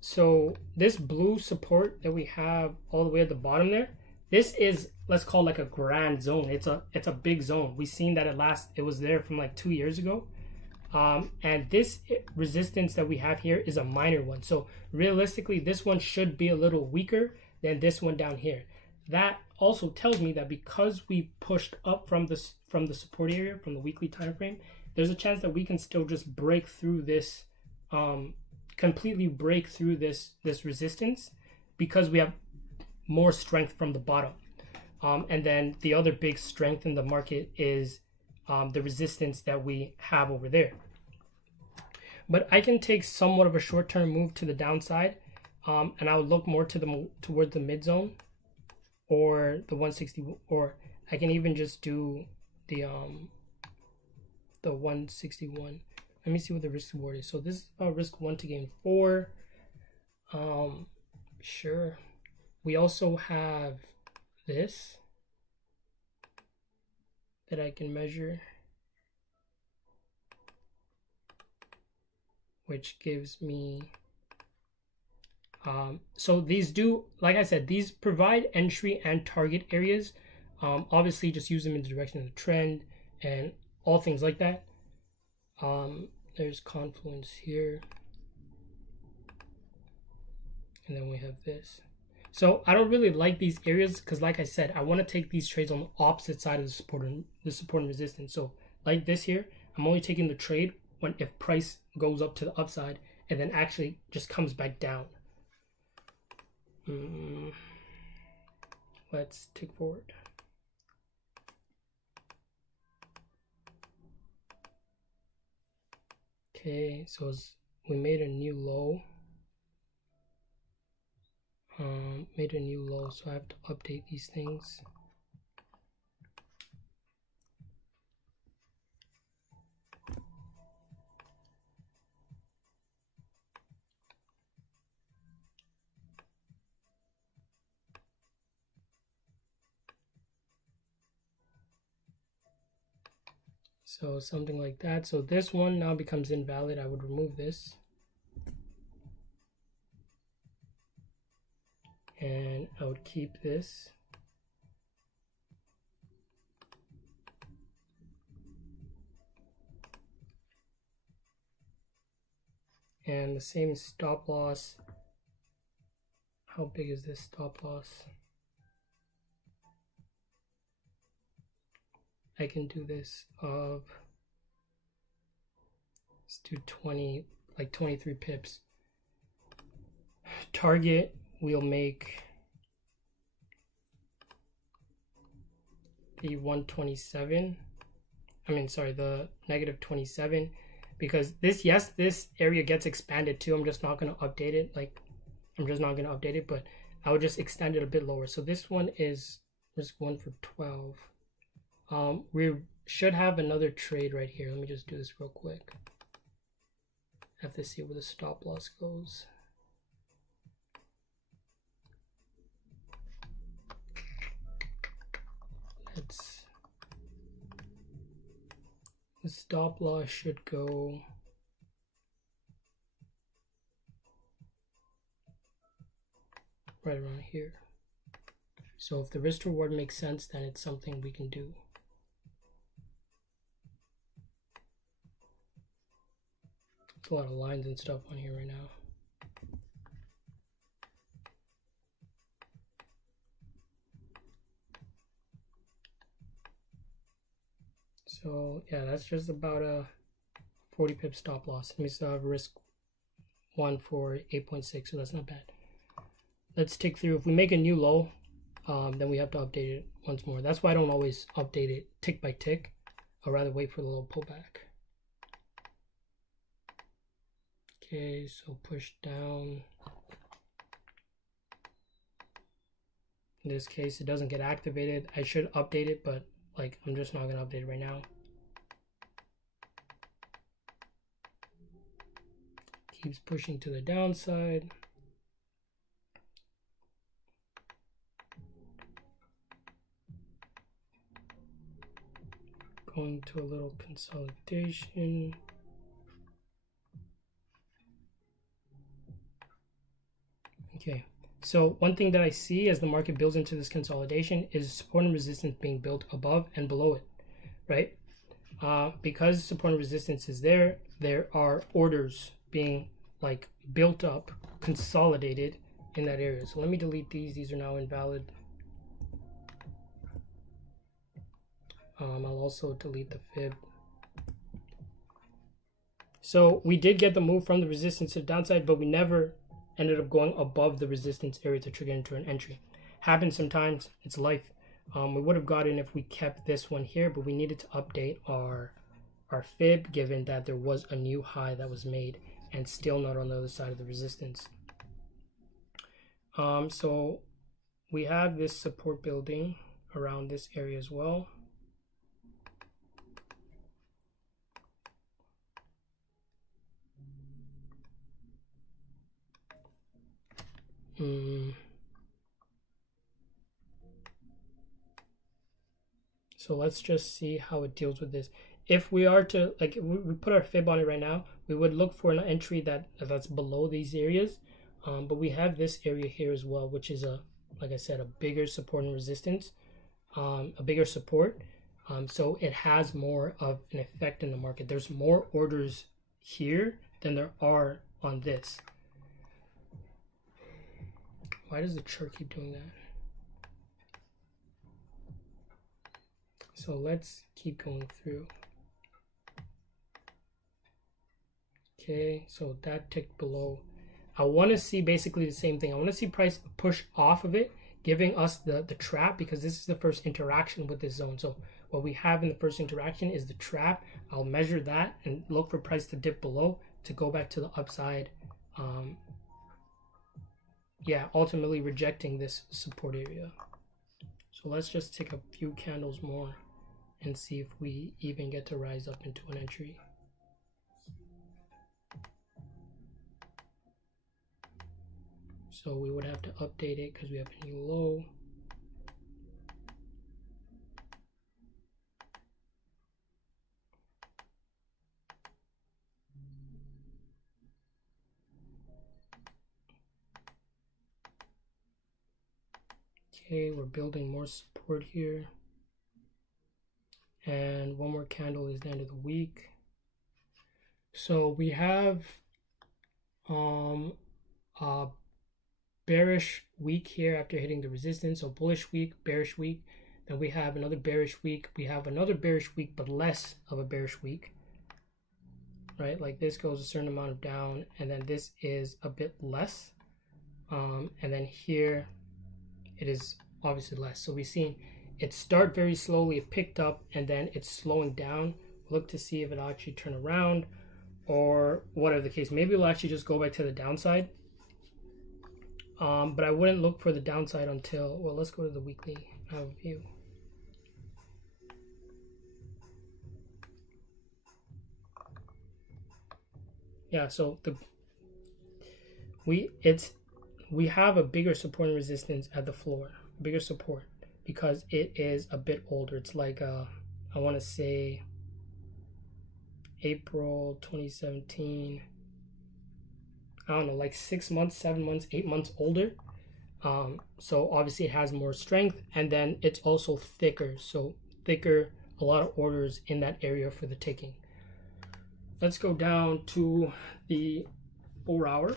so this blue support that we have all the way at the bottom there, this is, let's call it like a grand zone. It's a big zone. We've seen that it was there from like 2 years ago. And this resistance that we have here is a minor one. So realistically, this one should be a little weaker than this one down here. That also tells me that because we pushed up from the support area, from the weekly time frame, there's a chance that we can still just break through this, completely break through this resistance, because we have more strength from the bottom. And then the other big strength in the market is the resistance that we have over there. But I can take somewhat of a short-term move to the downside, and I would look more towards the mid zone or the 160, or I can even just do the 161. Let me see what the risk reward is. So this is risk 1 to gain 4. Sure. We also have this that I can measure, which gives me so these do, like I said, these provide entry and target areas. Obviously just use them in the direction of the trend and all things like that. There's confluence here, and then we have this. So I don't really like these areas because, like I said, I want to take these trades on the opposite side of the support and resistance. So like this here, I'm only taking the trade when if price goes up to the upside and then actually just comes back down. Let's tick forward. Okay, so we made a new low. So I have to update these things. So something like that. So this one now becomes invalid. I would remove this. And I would keep this. And the same stop loss. How big is this stop loss? I can do this of, let's do 20, like 23 pips. Target, we'll make the 127. I mean, sorry, the negative 27, because this, yes, this area gets expanded too. I'm just not going to update it. Like, I'm just not going to update it, but I would just extend it a bit lower. So this one is risk 1 for 12. We should have another trade right here. Let me just do this real quick. I have to see where the stop loss goes. The stop loss should go right around here. So if the risk reward makes sense, then it's something we can do. There's a lot of lines and stuff on here right now. So yeah, that's just about a 40 pip stop loss. And we still have risk 1 for 8.6, so that's not bad. Let's tick through. If we make a new low, then we have to update it once more. That's why I don't always update it tick by tick. I'd rather wait for the little pullback. Okay, so push down. In this case, it doesn't get activated. I should update it, but like, I'm just not going to update it right now. Keeps pushing to the downside. Going to a little consolidation. Okay, so one thing that I see as the market builds into this consolidation is support and resistance being built above and below it, right? Because support and resistance is there, there are orders being like built up, consolidated in that area. So let me delete these. These are now invalid. I'll also delete the fib. So we did get the move from the resistance to the downside, but we never ended up going above the resistance area to trigger into an entry. Happens sometimes, it's life. We would have gotten if we kept this one here, but we needed to update our fib given that there was a new high that was made and still not on the other side of the resistance. So we have this support building around this area as well. So let's just see how it deals with this. If we are to, like, we put our fib on it right now, we would look for an entry that's below these areas. But we have this area here as well, which is like I said, a bigger support and resistance, a bigger support. So it has more of an effect in the market. There's more orders here than there are on this. Why does the chart keep doing that? So let's keep going through. Okay, so that ticked below. I want to see basically the same thing. I want to see price push off of it, giving us the trap, because this is the first interaction with this zone. So what we have in the first interaction is the trap. I'll measure that and look for price to dip below to go back to the upside. Yeah, ultimately rejecting this support area. So let's just take a few candles more and see if we even get to rise up into an entry. So we would have to update it because we have a new low. Okay, we're building more support here. And one more candle is the end of the week. So we have a bearish week here after hitting the resistance. So bullish week, bearish week. Then we have another bearish week. We have another bearish week, but less of a bearish week. Right, like this goes a certain amount of down, and then this is a bit less. And then here it is obviously less. So we've seen it started very slowly, it picked up, and then it's slowing down. Look to see if it'll actually turn around or whatever the case. Maybe it'll actually just go back to the downside. But I wouldn't look for the downside until, well, let's go to the weekly view. Yeah, so we have a bigger support and resistance at the floor, bigger support, because it is a bit older. It's like I want to say April 2017. I don't know, like 6 months, 7 months, 8 months older. So obviously it has more strength, and then it's also thicker. So thicker, a lot of orders in that area for the taking. Let's go down to the 4 hour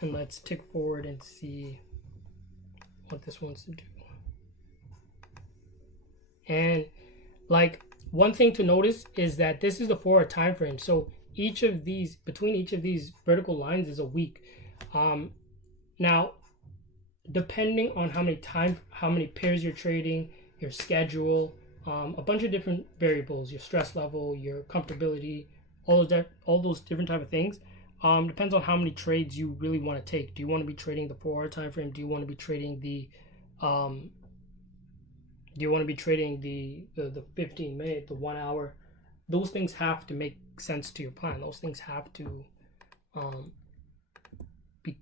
and let's tick forward and see what this wants to do. And like one thing to notice is that this is the 4 hour time frame. So each of these, between each of these vertical lines is a week. Now, depending on how many pairs you're trading, your schedule, a bunch of different variables, your stress level, your comfortability, all those different type of things. Depends on how many trades you really want to take. Do you want to be trading the 4 hour time frame? Do you want to be trading the 15 minute, the 1 hour? Those things have to make sense to your plan. Those things have to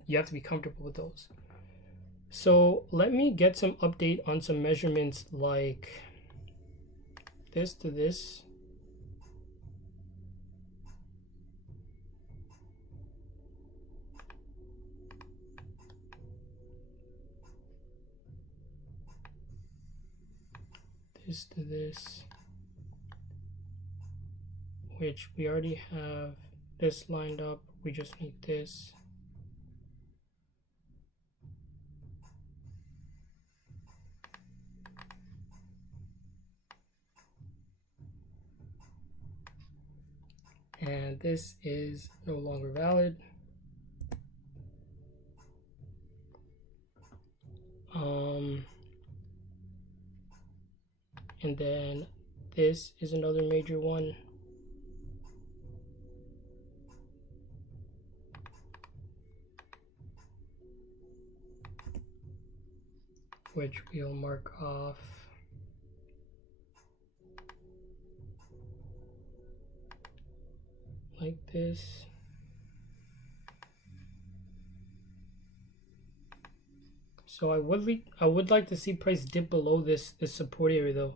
you have to be comfortable with those. So let me get some update on some measurements like this to this. This to this, which we already have this lined up. We just need this. And this is no longer valid. And then this is another major one. Which we'll mark off. Like this. So I would like to see price dip below this support area though.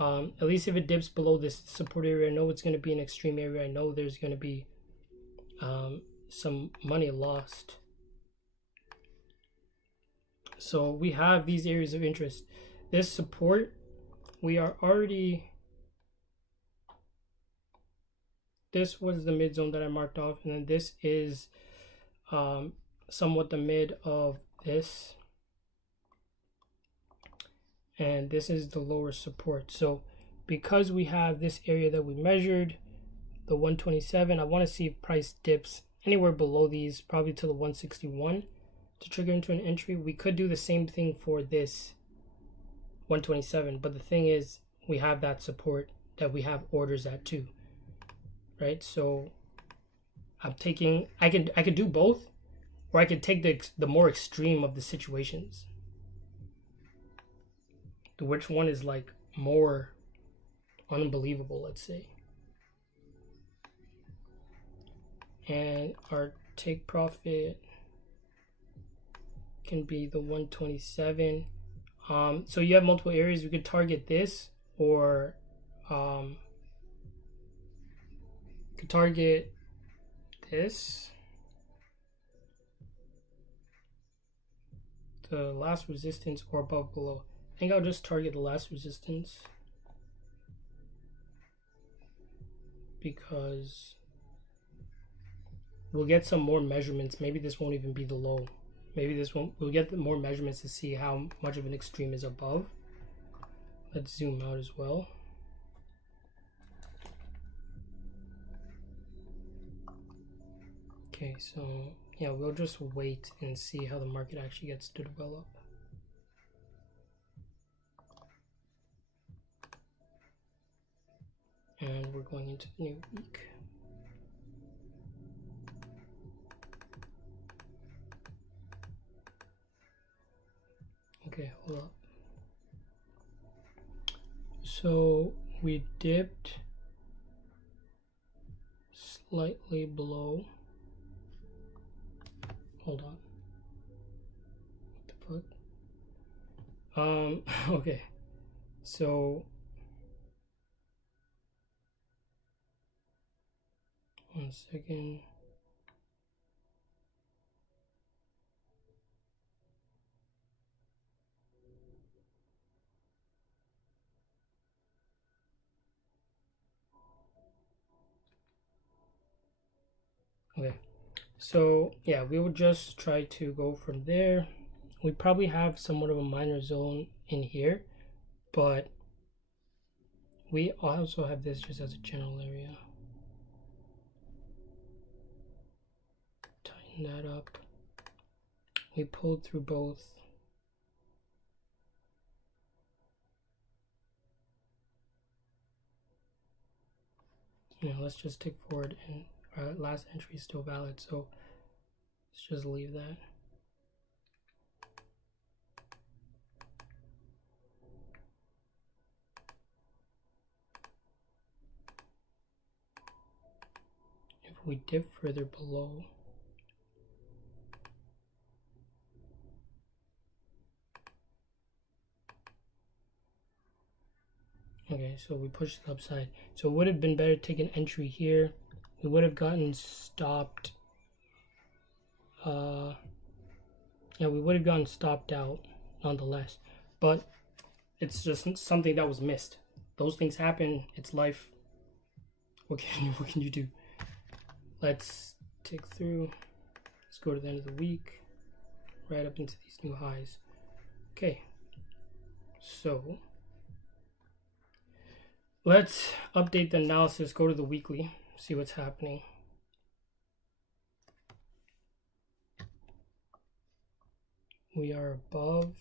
At least if it dips below this support area, I know it's going to be an extreme area. I know there's going to be some money lost. So we have these areas of interest. This support, we are already, this was the mid zone that I marked off, and then this is somewhat the mid of this, and this is the lower support. So because we have this area that we measured, the 127, I want to see if price dips anywhere below these, probably to the 161 to trigger into an entry. We could do the same thing for this 127, but the thing is we have that support that we have orders at too, right? So I'm taking, I could do both, or I could take the more extreme of the situations. Which one is like more unbelievable, let's say. And our take profit can be the 127. So you have multiple areas. We could target this, or could target this, the last resistance, or above, below. I think I'll just target the last resistance because we'll get some more measurements. Maybe this won't even be the low. Maybe this won't. We'll get more measurements to see how much of an extreme is above. Let's zoom out as well. Okay, so yeah, we'll just wait and see how the market actually gets to develop. and we're going into the new week. Okay, hold up. So we dipped slightly below. Hold on. What the fuck? Okay. So 1 second. Okay, so yeah, we would just try to go from there. We probably have somewhat of a minor zone in here, but we also have this just as a general area. Tighten that up. We pulled through both. Now let's just tick forward, and our last entry is still valid, so let's just leave that. If we dip further below, okay, so we pushed it upside. So it would have been better to take an entry here. We would have gotten stopped. Yeah, we would have gotten stopped out nonetheless. But it's just something that was missed. Those things happen. It's life. What can you do? Let's tick through. Let's go to the end of the week. Right up into these new highs. Okay. So let's update the analysis. Go to the weekly. See what's happening. We are above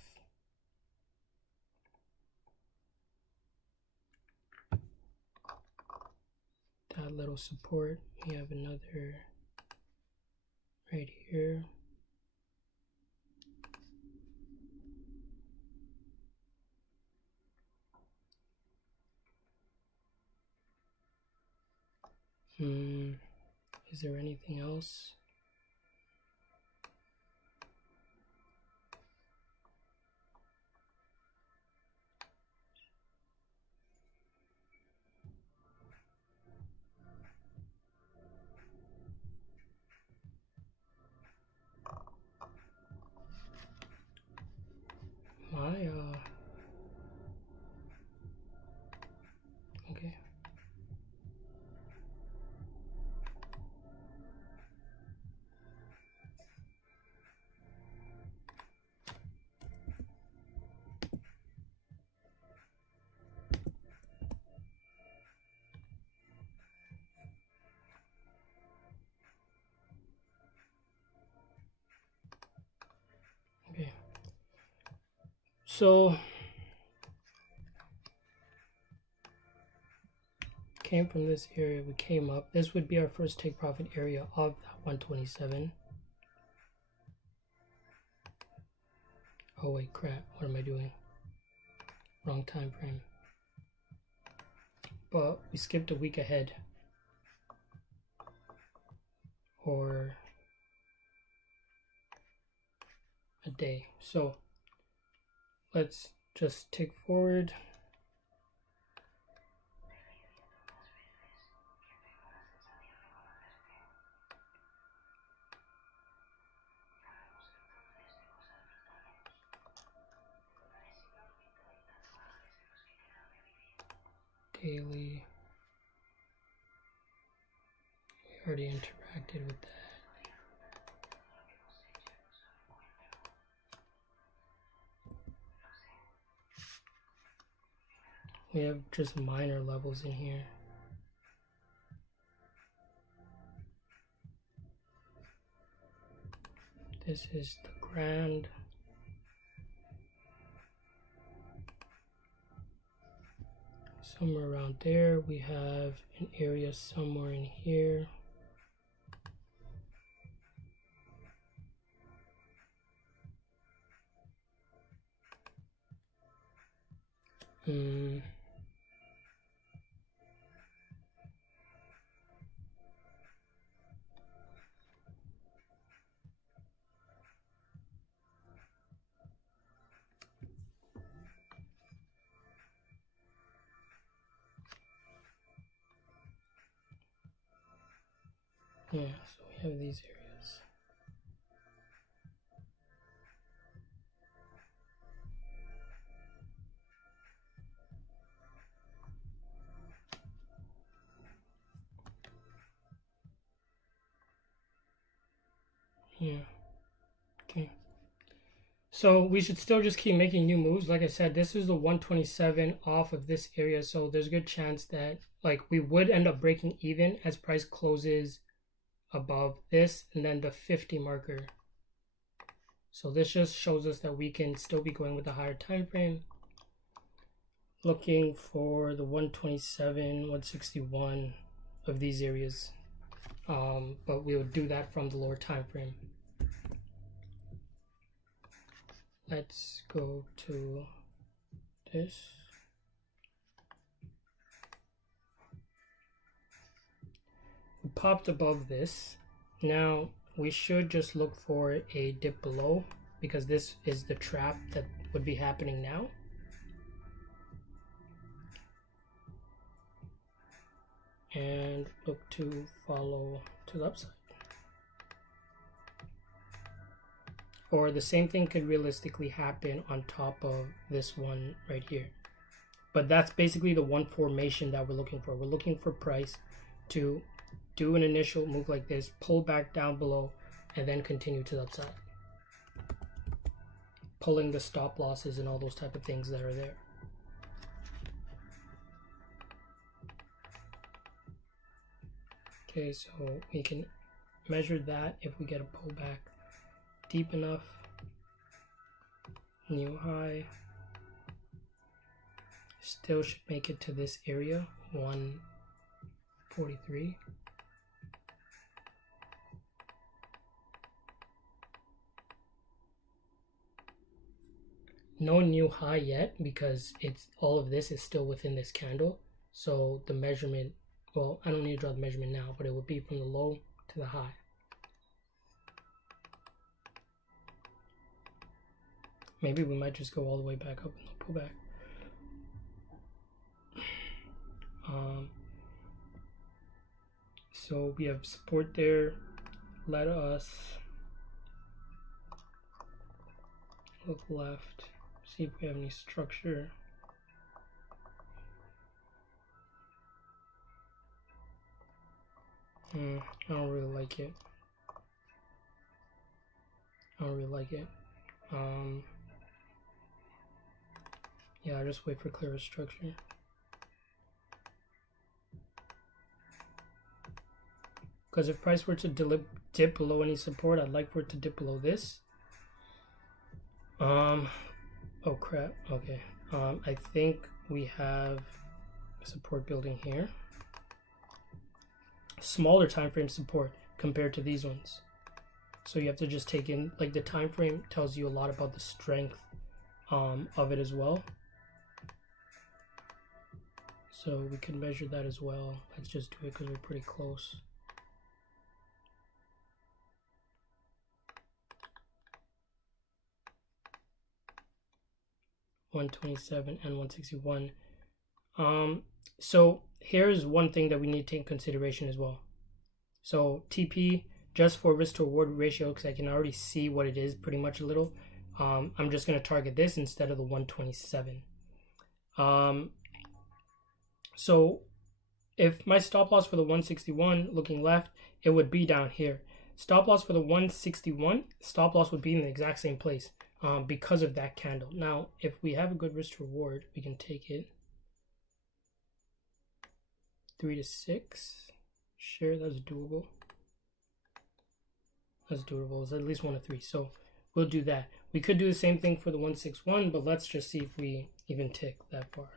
that little support. We have another right here. Is there anything else? Okay. Okay. So came from this area, we came up. This would be our first take profit area of that 127. Oh wait, crap, what am I doing? Wrong time frame. But we skipped a week ahead. Or a day. So let's just tick forward. Daily. We already interacted with that. We have just minor levels in here. This is the grand. somewhere around there. We have an area somewhere in here. Yeah, so we have these areas. Yeah. Okay. So we should still just keep making new moves. Like I said, this is the 127 off of this area, so there's a good chance that like we would end up breaking even as price closes above this and then the 50 marker. So this just shows us that we can still be going with the higher time frame. Looking for the 127, 161 of these areas. But we'll do that from the lower time frame. Let's go to this. We popped above this. Now we should just look for a dip below because this is the trap that would be happening now. And look to follow to the upside. Or the same thing could realistically happen on top of this one right here. But that's basically the one formation that we're looking for. We're looking for price to do an initial move like this, pull back down below, and then continue to the upside. Pulling the stop losses and all those type of things that are there. Okay, so we can measure that if we get a pullback deep enough. New high. Still should make it to this area, 143. No new high yet because it's all of this is still within this candle. So the measurement, well, I don't need to draw the measurement now, but it will be from the low to the high. Maybe we might just go all the way back up and pull back. So we have support there. Let us look left, see if we have any structure. I don't really like it. Yeah, I'll just wait for clearer structure. Because if price were to dip below any support, I'd like for it to dip below this. Oh crap, okay. I think we have support building here. Smaller time frame support compared to these ones. So you have to just take in, like the time frame tells you a lot about the strength of it as well. So we can measure that as well. Let's just do it because we're pretty close. $127 and $161. So here's one thing that we need to take in consideration as well. So TP, just for risk to reward ratio, because I can already see what it is pretty much a little. I'm just going to target this instead of the 127. So if my stop loss for the 161 looking left, it would be down here. Stop loss for the 161, stop loss would be in the exact same place because of that candle. Now, if we have a good risk to reward, we can take it 3 to 6. Sure, that's doable. That's doable. It's at least 1 to 3. So we'll do that. We could do the same thing for the 161, but let's just see if we even tick that far.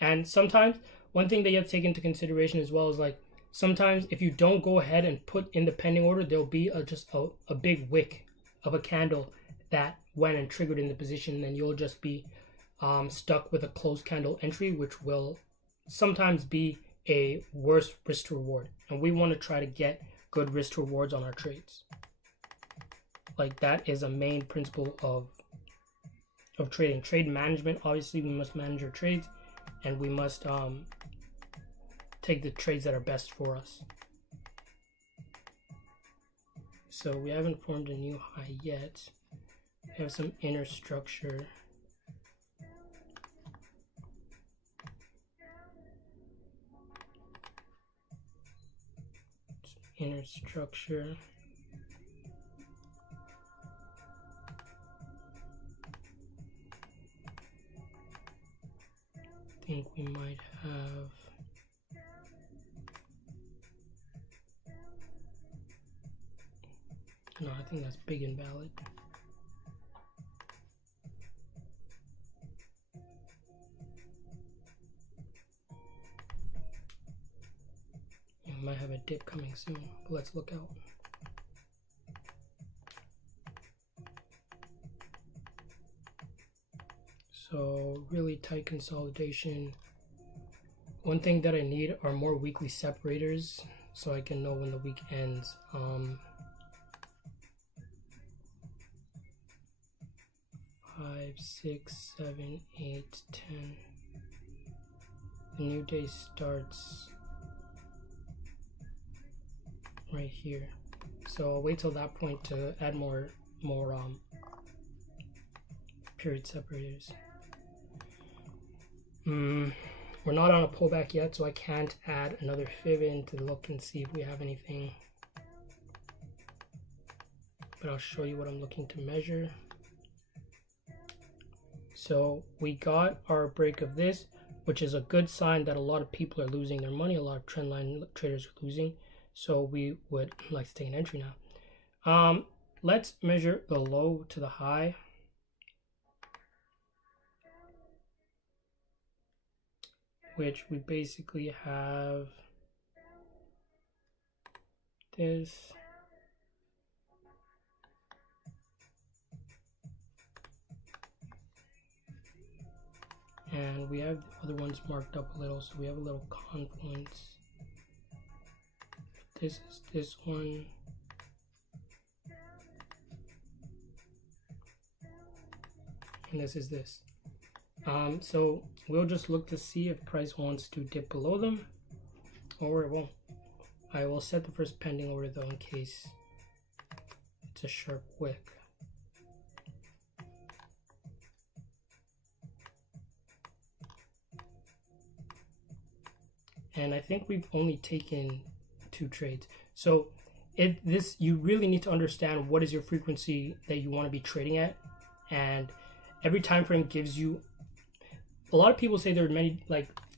And sometimes one thing that you have to take into consideration as well is like sometimes if you don't go ahead and put in the pending order, there'll be just a big wick of a candle that went and triggered in the position, and then you'll just be stuck with a closed candle entry, which will sometimes be a worse risk to reward. And we want to try to get good risk to rewards on our trades. Like that is a main principle of trading. Trade management, obviously we must manage our trades, and we must take the trades that are best for us. So we haven't formed a new high yet. We have some inner structure. Inner structure. I think we might have no, I think that's big and valid. We might have a dip coming soon, but let's look out. So really tight consolidation. One thing that I need are more weekly separators so I can know when the week ends. 5, 6, 7, 8, 10. The new day starts right here. So I'll wait till that point to add more period separators. We're not on a pullback yet, so I can't add another fib in to look and see if we have anything. But I'll show you what I'm looking to measure. So we got our break of this, which is a good sign that a lot of people are losing their money. A lot of trendline traders are losing. So we would like to take an entry now. Let's measure the low to the high. Which we basically have this. And we have the other ones marked up a little, so we have a little confluence. This is this one. And this is this. So we'll just look to see if price wants to dip below them or it won't. I will set the first pending order though in case it's a sharp wick. And I think we've only taken 2 trades. So you really need to understand what is your frequency that you want to be trading at, and every time frame gives you. A lot of people say there are many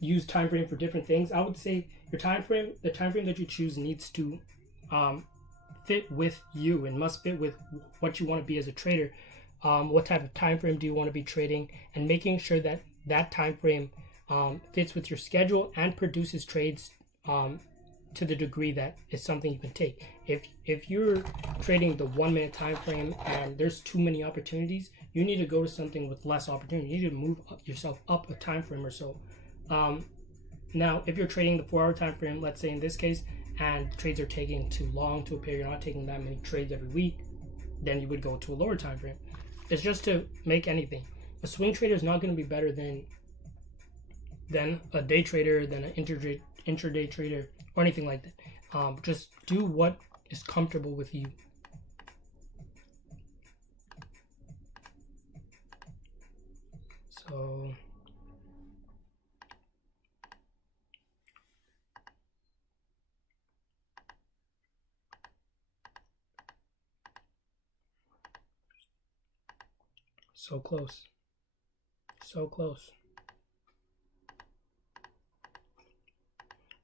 use time frame for different things. I would say your time frame, the time frame that you choose needs to fit with you and must fit with what you want to be as a trader. What type of time frame do you want to be trading, and making sure that that time frame fits with your schedule and produces trades to the degree that it's something you can take. If you're trading the 1 minute time frame and there's too many opportunities, you need to go to something with less opportunity. You need to move yourself up a time frame or so. Now, if you're trading the 4 hour time frame, let's say in this case, and trades are taking too long to appear, you're not taking that many trades every week, then you would go to a lower time frame. It's just to make anything. A swing trader is not going to be better than a day trader, than an intraday trader, or anything like that. Just do what is comfortable with you. So close. So close.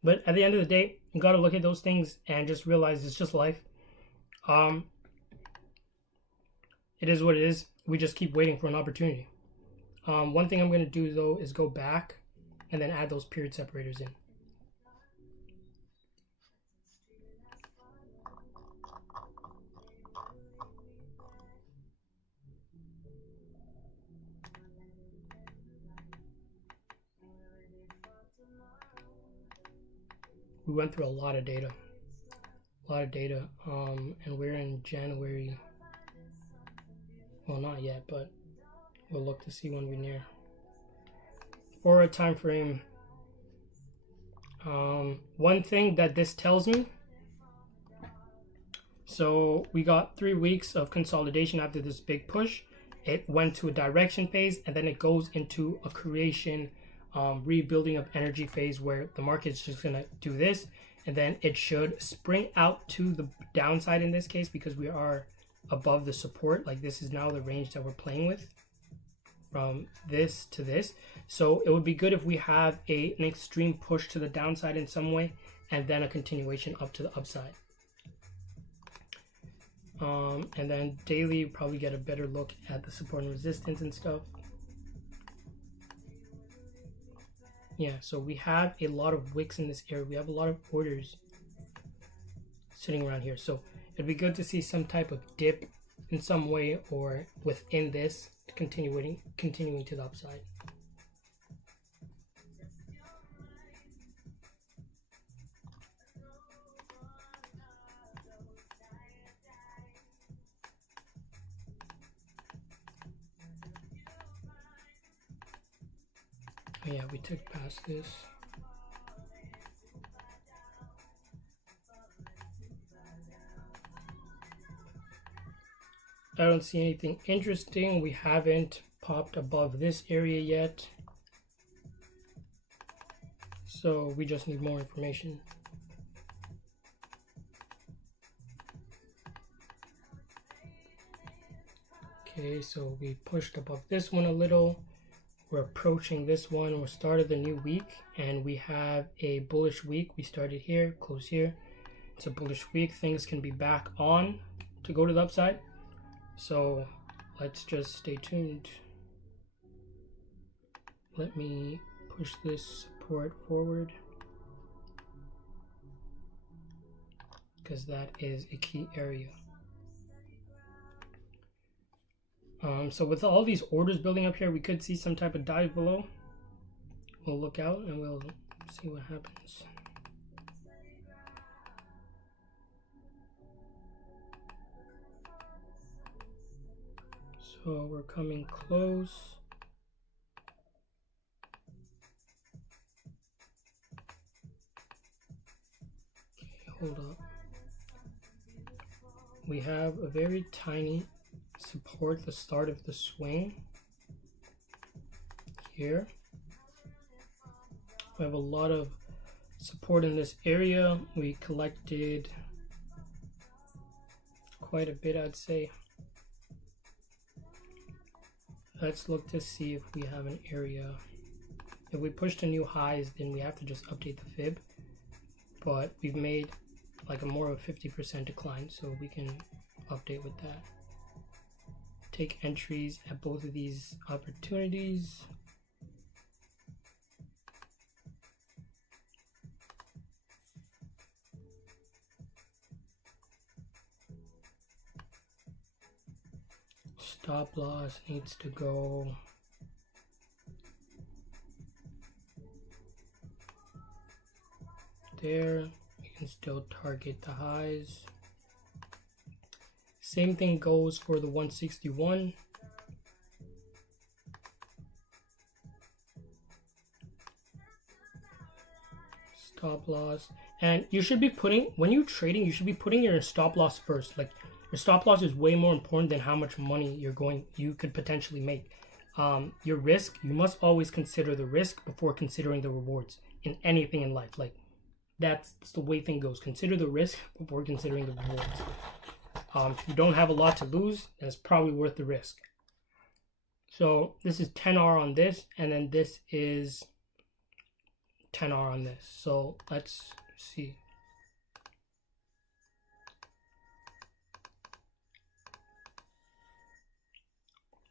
But at the end of the day, you got to look at those things and just realize it's just life. It is what it is. We just keep waiting for an opportunity. One thing I'm going to do, though, is go back and then add those period separators in. We went through a lot of data, and we're in January. Well, not yet, but we'll look to see when we're near. For a time frame, one thing that this tells me, so we got 3 weeks of consolidation after this big push. It went to a direction phase, and then it goes into a creation, rebuilding of energy phase, where the market's just gonna do this, and then it should spring out to the downside in this case, because we are above the support. Like, this is now the range that we're playing with from this to this. So it would be good if we have an extreme push to the downside in some way, and then a continuation up to the upside. And then daily, probably get a better look at the support and resistance and stuff. Yeah, so we have a lot of wicks in this area. We have a lot of orders sitting around here. So it'd be good to see some type of dip in some way, or within this, continuing to the upside. Oh yeah, we took past this. I don't see anything interesting. We haven't popped above this area yet, so we just need more information. Okay, so we pushed above this one a little. We're approaching this one. We started the new week, and we have a bullish week. We started here, close here. It's a bullish week. Things can be back on to go to the upside. So let's just stay tuned. Let me push this support forward, because that is a key area. So with all these orders building up here, we could see some type of dive below. We'll look out and we'll see what happens. So we're coming close. Okay, hold up. We have a very tiny support, the start of the swing here. We have a lot of support in this area. We collected quite a bit, I'd say. Let's look to see if we have an area. If we push to new highs, then we have to just update the fib, but we've made like a more of a 50% decline, so we can update with that. Take entries at both of these opportunities. Stop loss needs to go there. We can still target the highs. Same thing goes for the 161. Stop loss. And you should be putting, when you're trading, you should be putting your stop loss first. Like, your stop loss is way more important than how much money you could potentially make. Your risk, you must always consider the risk before considering the rewards in anything in life. Like, that's the way thing goes. Consider the risk before considering the rewards. If you don't have a lot to lose, then it's probably worth the risk. So this is 10R on this, and then this is 10R on this. So let's see.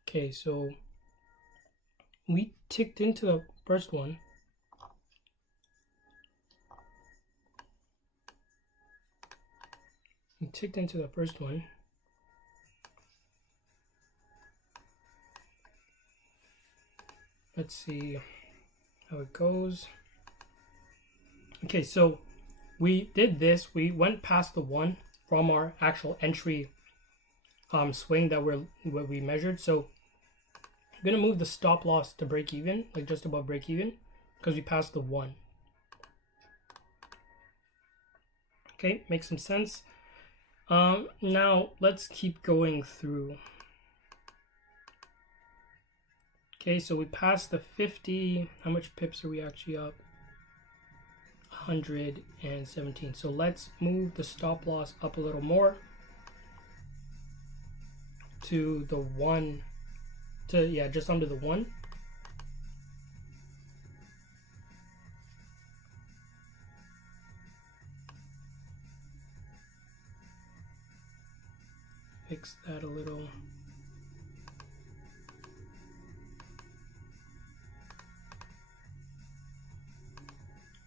Okay, so we ticked into the first one. We ticked into the first one. Let's see how it goes. Okay, so we did this. We went past the 1 from our actual entry swing that we measured. So I'm gonna move the stop loss to break even, like just above break even, because we passed the 1. Okay, makes some sense. Now let's keep going through. Okay, so we passed the 50. How much pips are we actually up? 117. So let's move the stop loss up a little more to the 1, to, yeah, just under the 1. Fix that a little.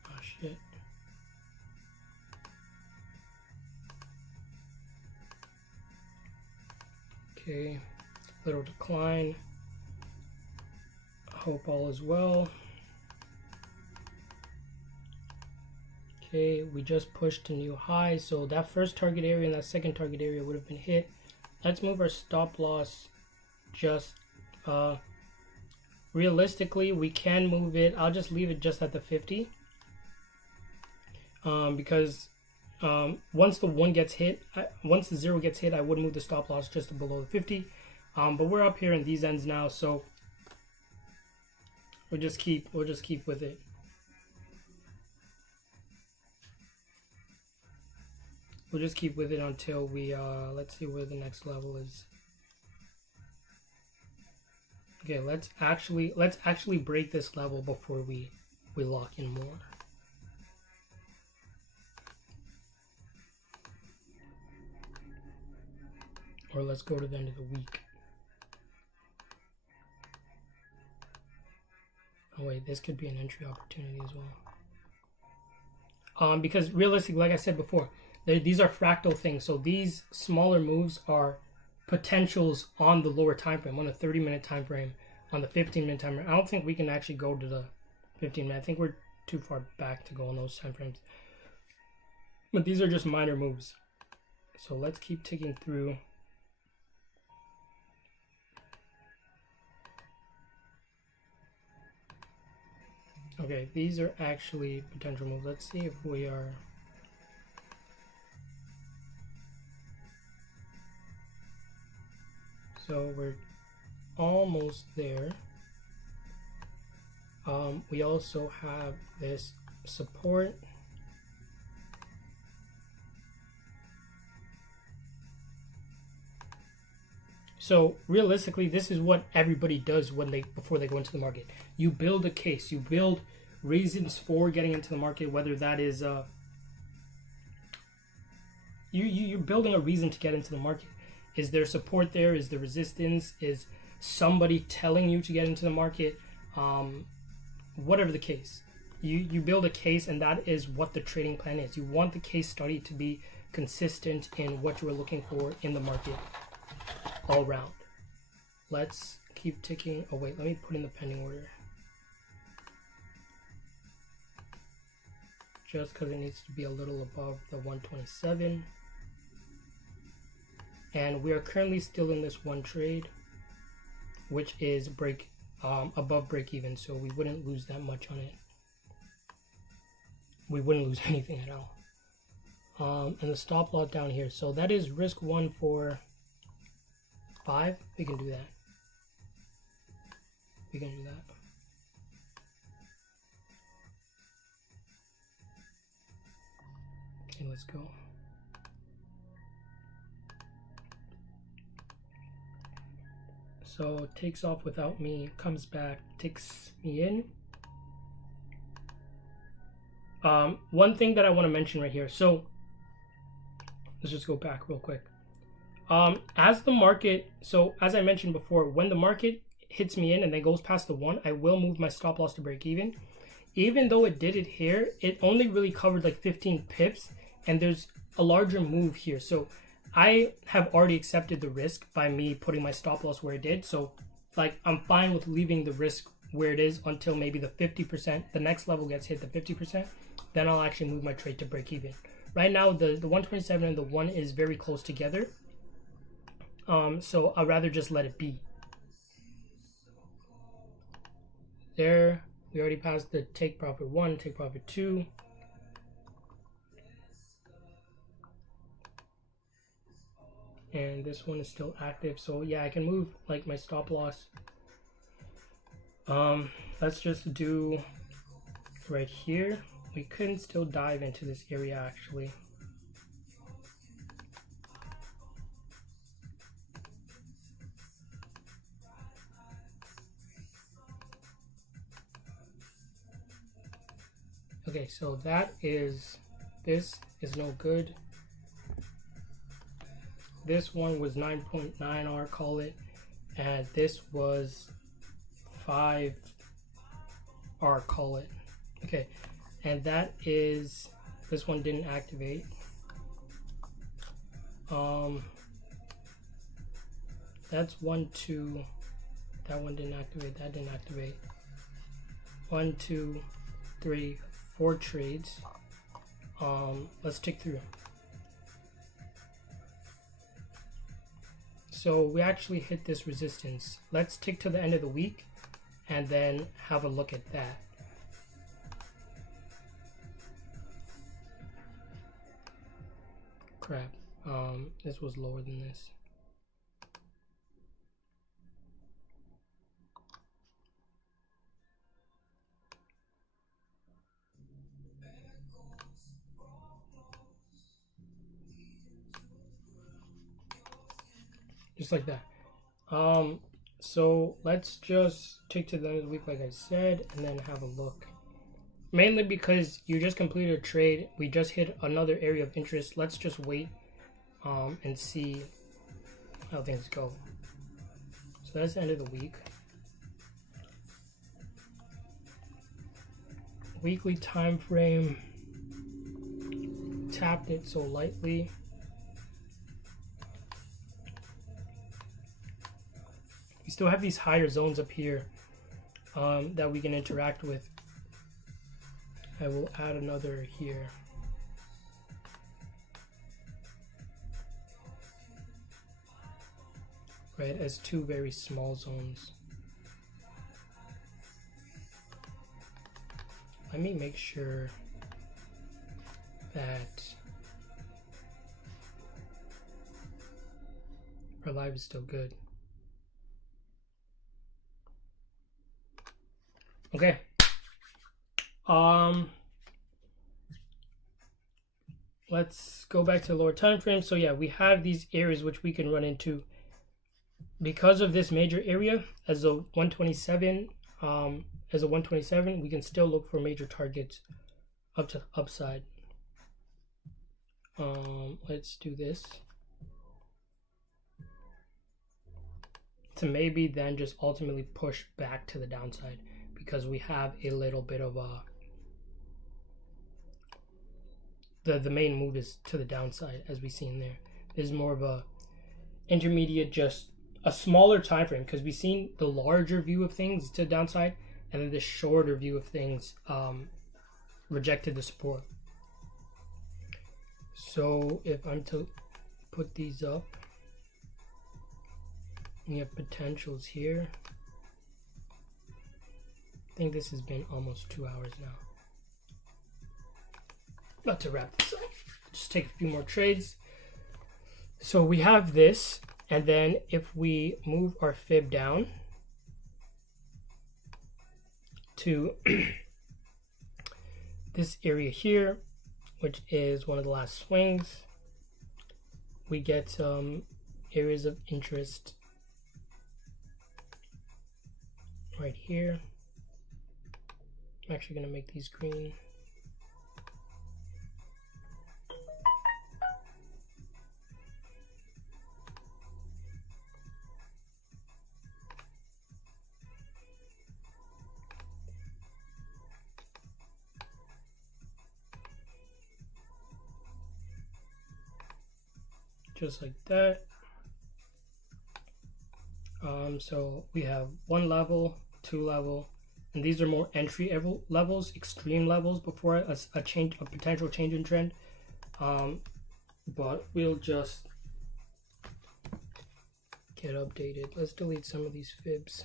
Oh shit. Okay, little decline. Hope all is well. Okay, we just pushed to new high, so that first target area and that second target area would have been hit. Let's move our stop loss. Just realistically, we can move it. I'll just leave it just at the 50, because once the 1 gets hit, once the 0 gets hit, I would move the stop loss just to below the 50. But we're up here in these ends now, so we'll just keep with it. We'll just keep with it until we let's see where the next level is. Okay, let's actually break this level before we lock in more. Or let's go to the end of the week. Oh wait, this could be an entry opportunity as well. Because realistically, like I said before, these are fractal things. So these smaller moves are potentials on the lower time frame, on the 30-minute time frame, on the 15-minute time frame. I don't think we can actually go to the 15-minute. I think we're too far back to go on those time frames. But these are just minor moves. So let's keep ticking through. Okay, these are actually potential moves. Let's see if we are... So we're almost there. We also have this support. So realistically, this is what everybody does before they go into the market. You build a case, you build reasons for getting into the market, whether that is you're building a reason to get into the market. Is there support there? Is there resistance? Is somebody telling you to get into the market? Whatever the case, you build a case, and that is what the trading plan is. You want the case study to be consistent in what you are looking for in the market all round. Let's keep ticking. Oh wait, let me put in the pending order. Just because it needs to be a little above the 127. And we are currently still in this one trade, which is above break even, so we wouldn't lose that much on it. We wouldn't lose anything at all. And the stop loss down here, so that is risk 1 for 5. We can do that. We can do that. Okay, let's go. So takes off without me, comes back, takes me in. One thing that I want to mention right here. So let's just go back real quick. As the market, so as I mentioned before, when the market hits me in and then goes past the 1, I will move my stop loss to break even. Even though it did it here, it only really covered like 15 pips, and there's a larger move here. So I have already accepted the risk by me putting my stop loss where it did. So like I'm fine with leaving the risk where it is until maybe the 50%, the next level gets hit the 50%, then I'll actually move my trade to break even. Right now the 127 and the 1 is very close together. So I'd rather just let it be. There, we already passed the take profit 1, take profit 2. And this one is still active, so yeah, I can move like my stop loss. Let's just do right here. We couldn't still dive into this area actually. Okay, so this is no good. This one was 9.9 R, call it, and this was 5 R, call it. Okay, and that is, this one didn't activate. That's 1, 2, that one didn't activate, that didn't activate. 1, 2, 3, 4 trades. Let's tick through. So we actually hit this resistance. Let's tick to the end of the week and then have a look at that. Crap. This was lower than this. Just like that. So let's just tick to the end of the week like I said and then have a look. Mainly because you just completed a trade, we just hit another area of interest. Let's just wait and see how things go. So that's the end of the week. Weekly time frame, tapped it so lightly. We still have these higher zones up here that we can interact with. I will add another here. Right, as 2 very small zones. Let me make sure that our live is still good. Okay. Let's go back to the lower time frame. So yeah, we have these areas which we can run into. Because of this major area as a 127, we can still look for major targets up to the upside. Let's do this. To maybe then just ultimately push back to the downside, because we have a little bit of a the main move is to the downside, as we see in there. There's more of a intermediate, just a smaller time frame, because we've seen the larger view of things to the downside, and then the shorter view of things rejected the support. So if I'm to put these up, we have potentials here. I think this has been almost 2 hours now. About to wrap this up. Just take a few more trades. So we have this, and then if we move our fib down to this area here, which is one of the last swings, we get some areas of interest right here. I'm actually going to make these green. just like that. So we have 1 level, 2 level, and these are more entry levels, extreme levels before a potential change in trend. But we'll just get updated. Let's delete some of these fibs.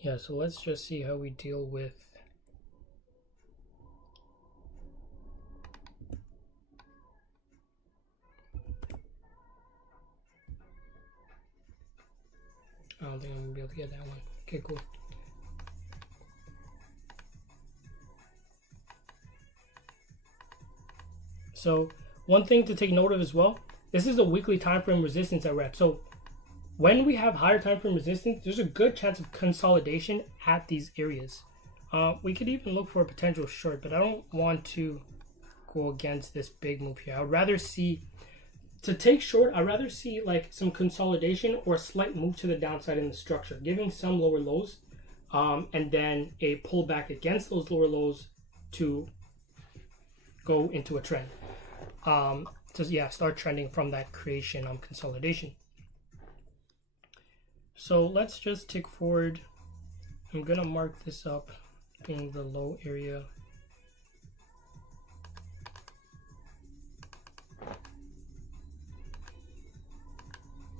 Yeah, so let's just see how we deal with I don't think I'm gonna be able to get that one. Okay, cool. So one thing to take note of as well, this is a weekly time frame resistance at rep. So when we have higher time frame resistance, there's a good chance of consolidation at these areas. We could even look for a potential short, but I don't want to go against this big move here. I'd rather see, to take short, I'd rather see like some consolidation or a slight move to the downside in the structure, giving some lower lows, and then a pullback against those lower lows to go into a trend. To start trending from that creation consolidation. So let's just tick forward. I'm gonna mark this up being the low area.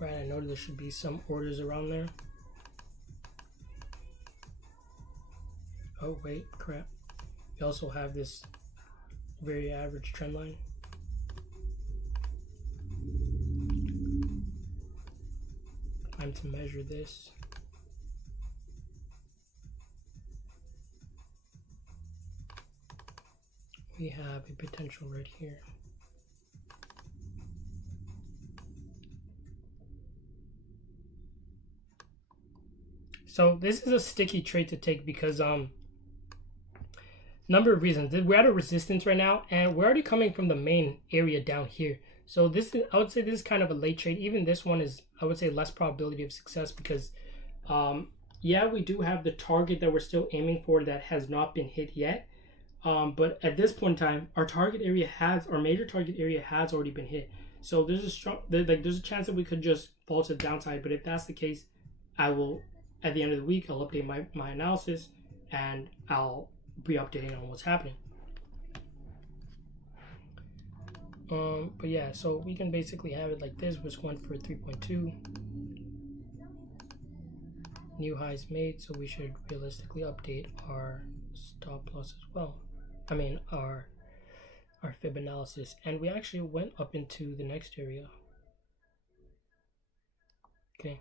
Right, I know there should be some orders around there. Oh wait, crap. We also have this very average trend line. Time to measure this. We have a potential right here. So this is a sticky trade to take because number of reasons. We're at a resistance right now, and we're already coming from the main area down here. So this is, I would say this is kind of a late trade. Even this one is, I would say, less probability of success because, yeah, we do have the target that we're still aiming for that has not been hit yet. But at this point in time, our major target area has already been hit. So there's a chance that we could just fall to the downside. But if that's the case, I will, at the end of the week, I'll update my analysis and I'll be updating on what's happening. But yeah, so we can basically have it like this, which went for 3.2. New highs made, so we should realistically update our stop loss as well. I mean our fib analysis, and we actually went up into the next area. Okay,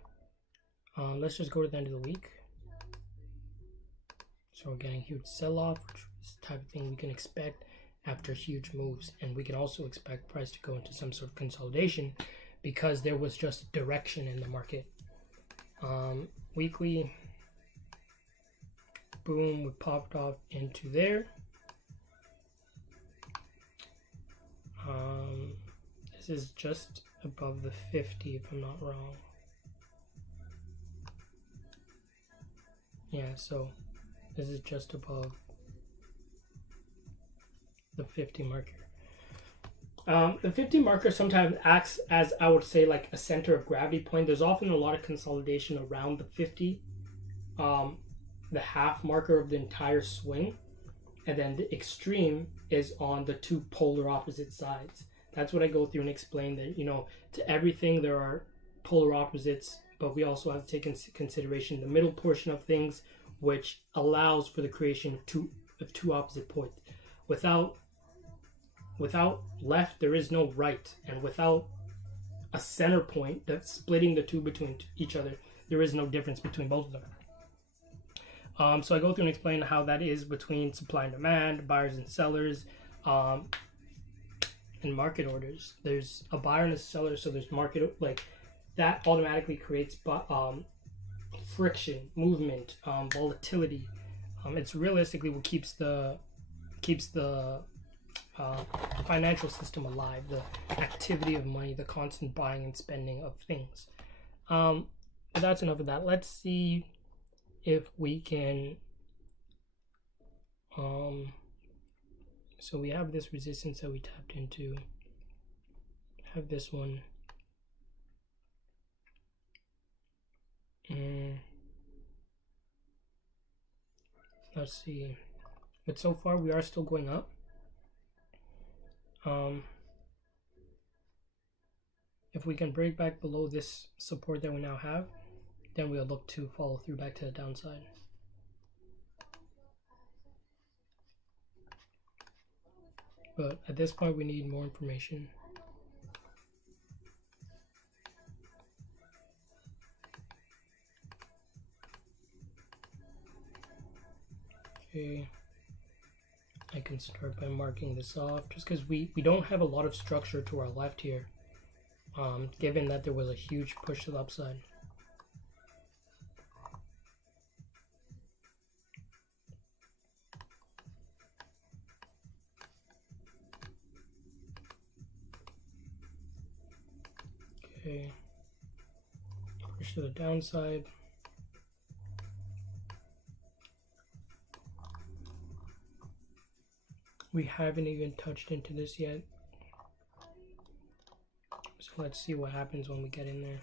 let's just go to the end of the week. So we're getting huge sell-off, which is the type of thing we can expect after huge moves, and we can also expect price to go into some sort of consolidation because there was just direction in the market. Weekly, boom, we popped off into there. This is just above the 50 if I'm not wrong. Yeah, so this is just above the 50 marker. The 50 marker sometimes acts as, I would say, like a center of gravity point. There's often a lot of consolidation around the 50, the half marker of the entire swing, and then the extreme is on the two polar opposite sides. That's what I go through and explain that, you know, to everything there are polar opposites, but we also have to take into consideration the middle portion of things, which allows for the creation of two opposite points. Without left, there is no right, and without a center point that's splitting the two between each other, there is no difference between both of them. So I go through and explain how that is between supply and demand, buyers and sellers, and market orders. There's a buyer and a seller, so there's market, like that automatically creates friction, movement, volatility. It's realistically what keeps the financial system alive, the activity of money, the constant buying and spending of things. But that's enough of that. Let's see if we can so we have this resistance that we tapped into, have this one, let's see, but so far we are still going up. If we can break back below this support that we now have, then we'll look to follow through back to the downside. But at this point we need more information. Okay, I can start by marking this off just because we don't have a lot of structure to our left here, given that there was a huge push to the upside. Okay, push to the downside. We haven't even touched into this yet. So let's see what happens when we get in there.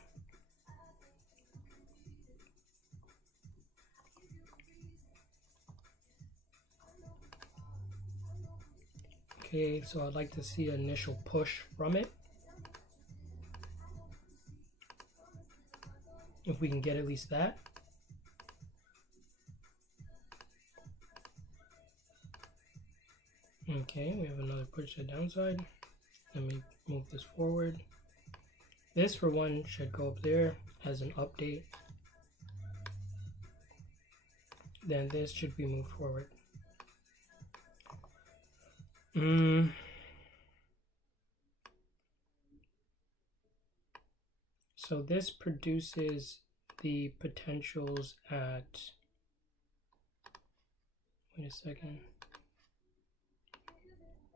Okay, so I'd like to see an initial push from it. If we can get at least that. Okay, we have another push to the downside. Let me move this forward. This for one should go up there as an update. Then this should be moved forward. So this produces the potentials at, wait a second,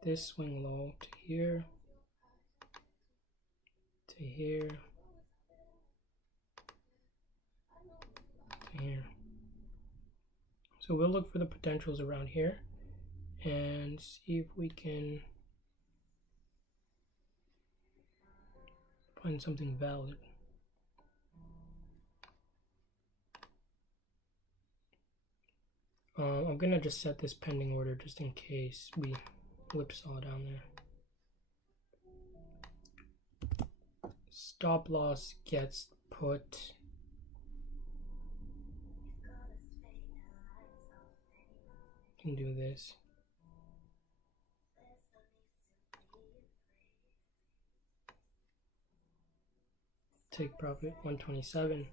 this swing low to here, to here, to here. So we'll look for the potentials around here and see if we can find something valid. I'm gonna just set this pending order just in case we whipsaw down there. Stop loss gets put can do this. Take profit 127.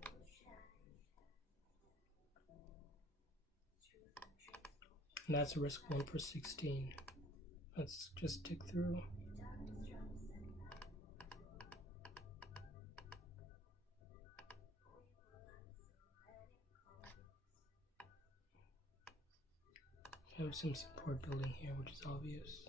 And that's a risk 1 for 16. Let's just tick through. We have some support building here, which is obvious.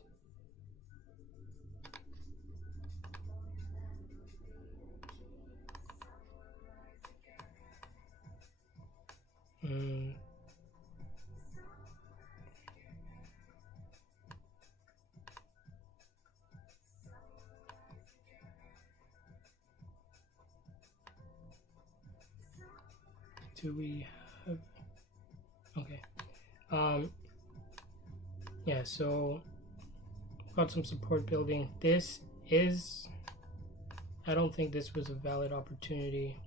Do we have, okay, yeah, so got some support building. This is, I don't think this was a valid opportunity.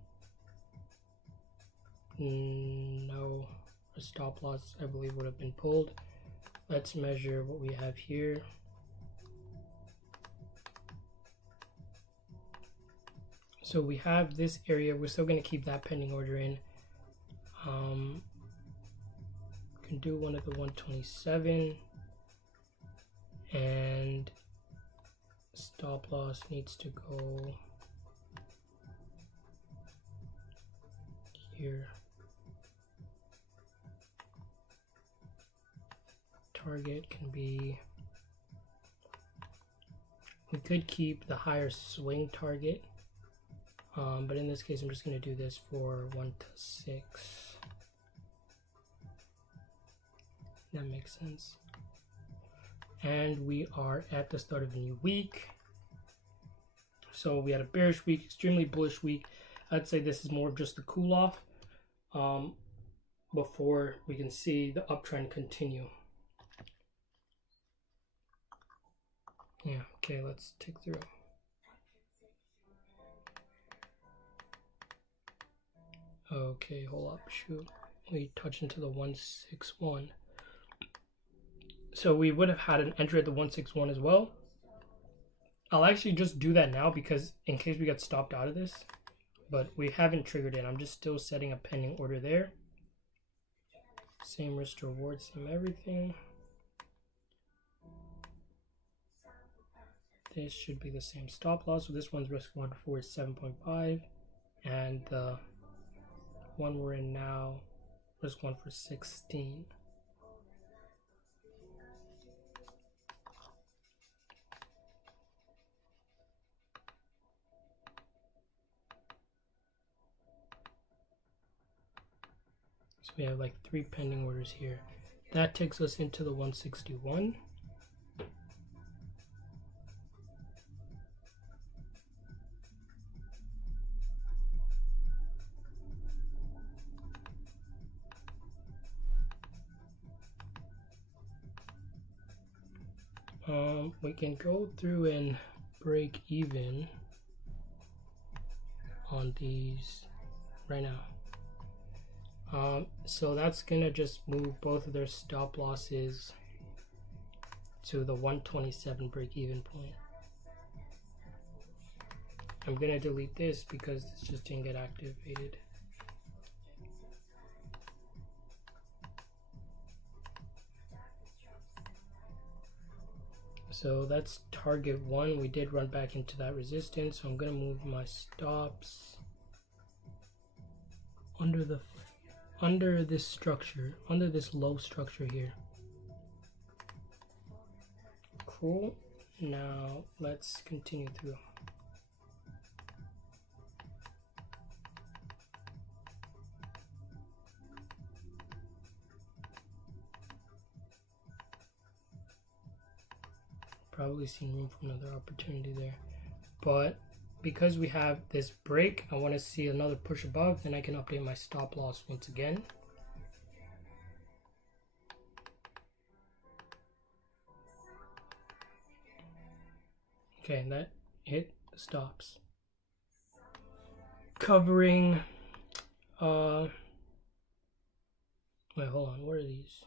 No, a stop loss I believe would have been pulled. Let's measure what we have here. So we have this area, we're still going to keep that pending order in. Can do one at the 127, and stop loss needs to go here. Target can be, we could keep the higher swing target But in this case, I'm just going to do this for 1 to 6. That makes sense. And we are at the start of a new week. So we had a bearish week, extremely bullish week. I'd say this is more of just a cool off before we can see the uptrend continue. Yeah, okay, let's tick through. Okay, hold up, shoot. We touch into the 161. So we would have had an entry at the 161 as well. I'll actually just do that now because in case we get stopped out of this, but we haven't triggered it. I'm just still setting a pending order there. Same risk to reward, same everything. This should be the same stop loss. So this one's risk 1 for 7.5, and the one we're in now, risk 1 for 16. So we have like 3 pending orders here. That takes us into the 161. We can go through and break even on these right now. So that's gonna just move both of their stop losses to the 127 break even point. I'm gonna delete this because this just didn't get activated. So that's target 1. We did run back into that resistance, so I'm gonna move my stops under this structure, under this low structure here. Cool. Now let's continue through. Probably seen room for another opportunity there, but because we have this break, I want to see another push above, then I can update my stop loss once again. Okay, that hit the stops. Covering, wait, hold on, what are these?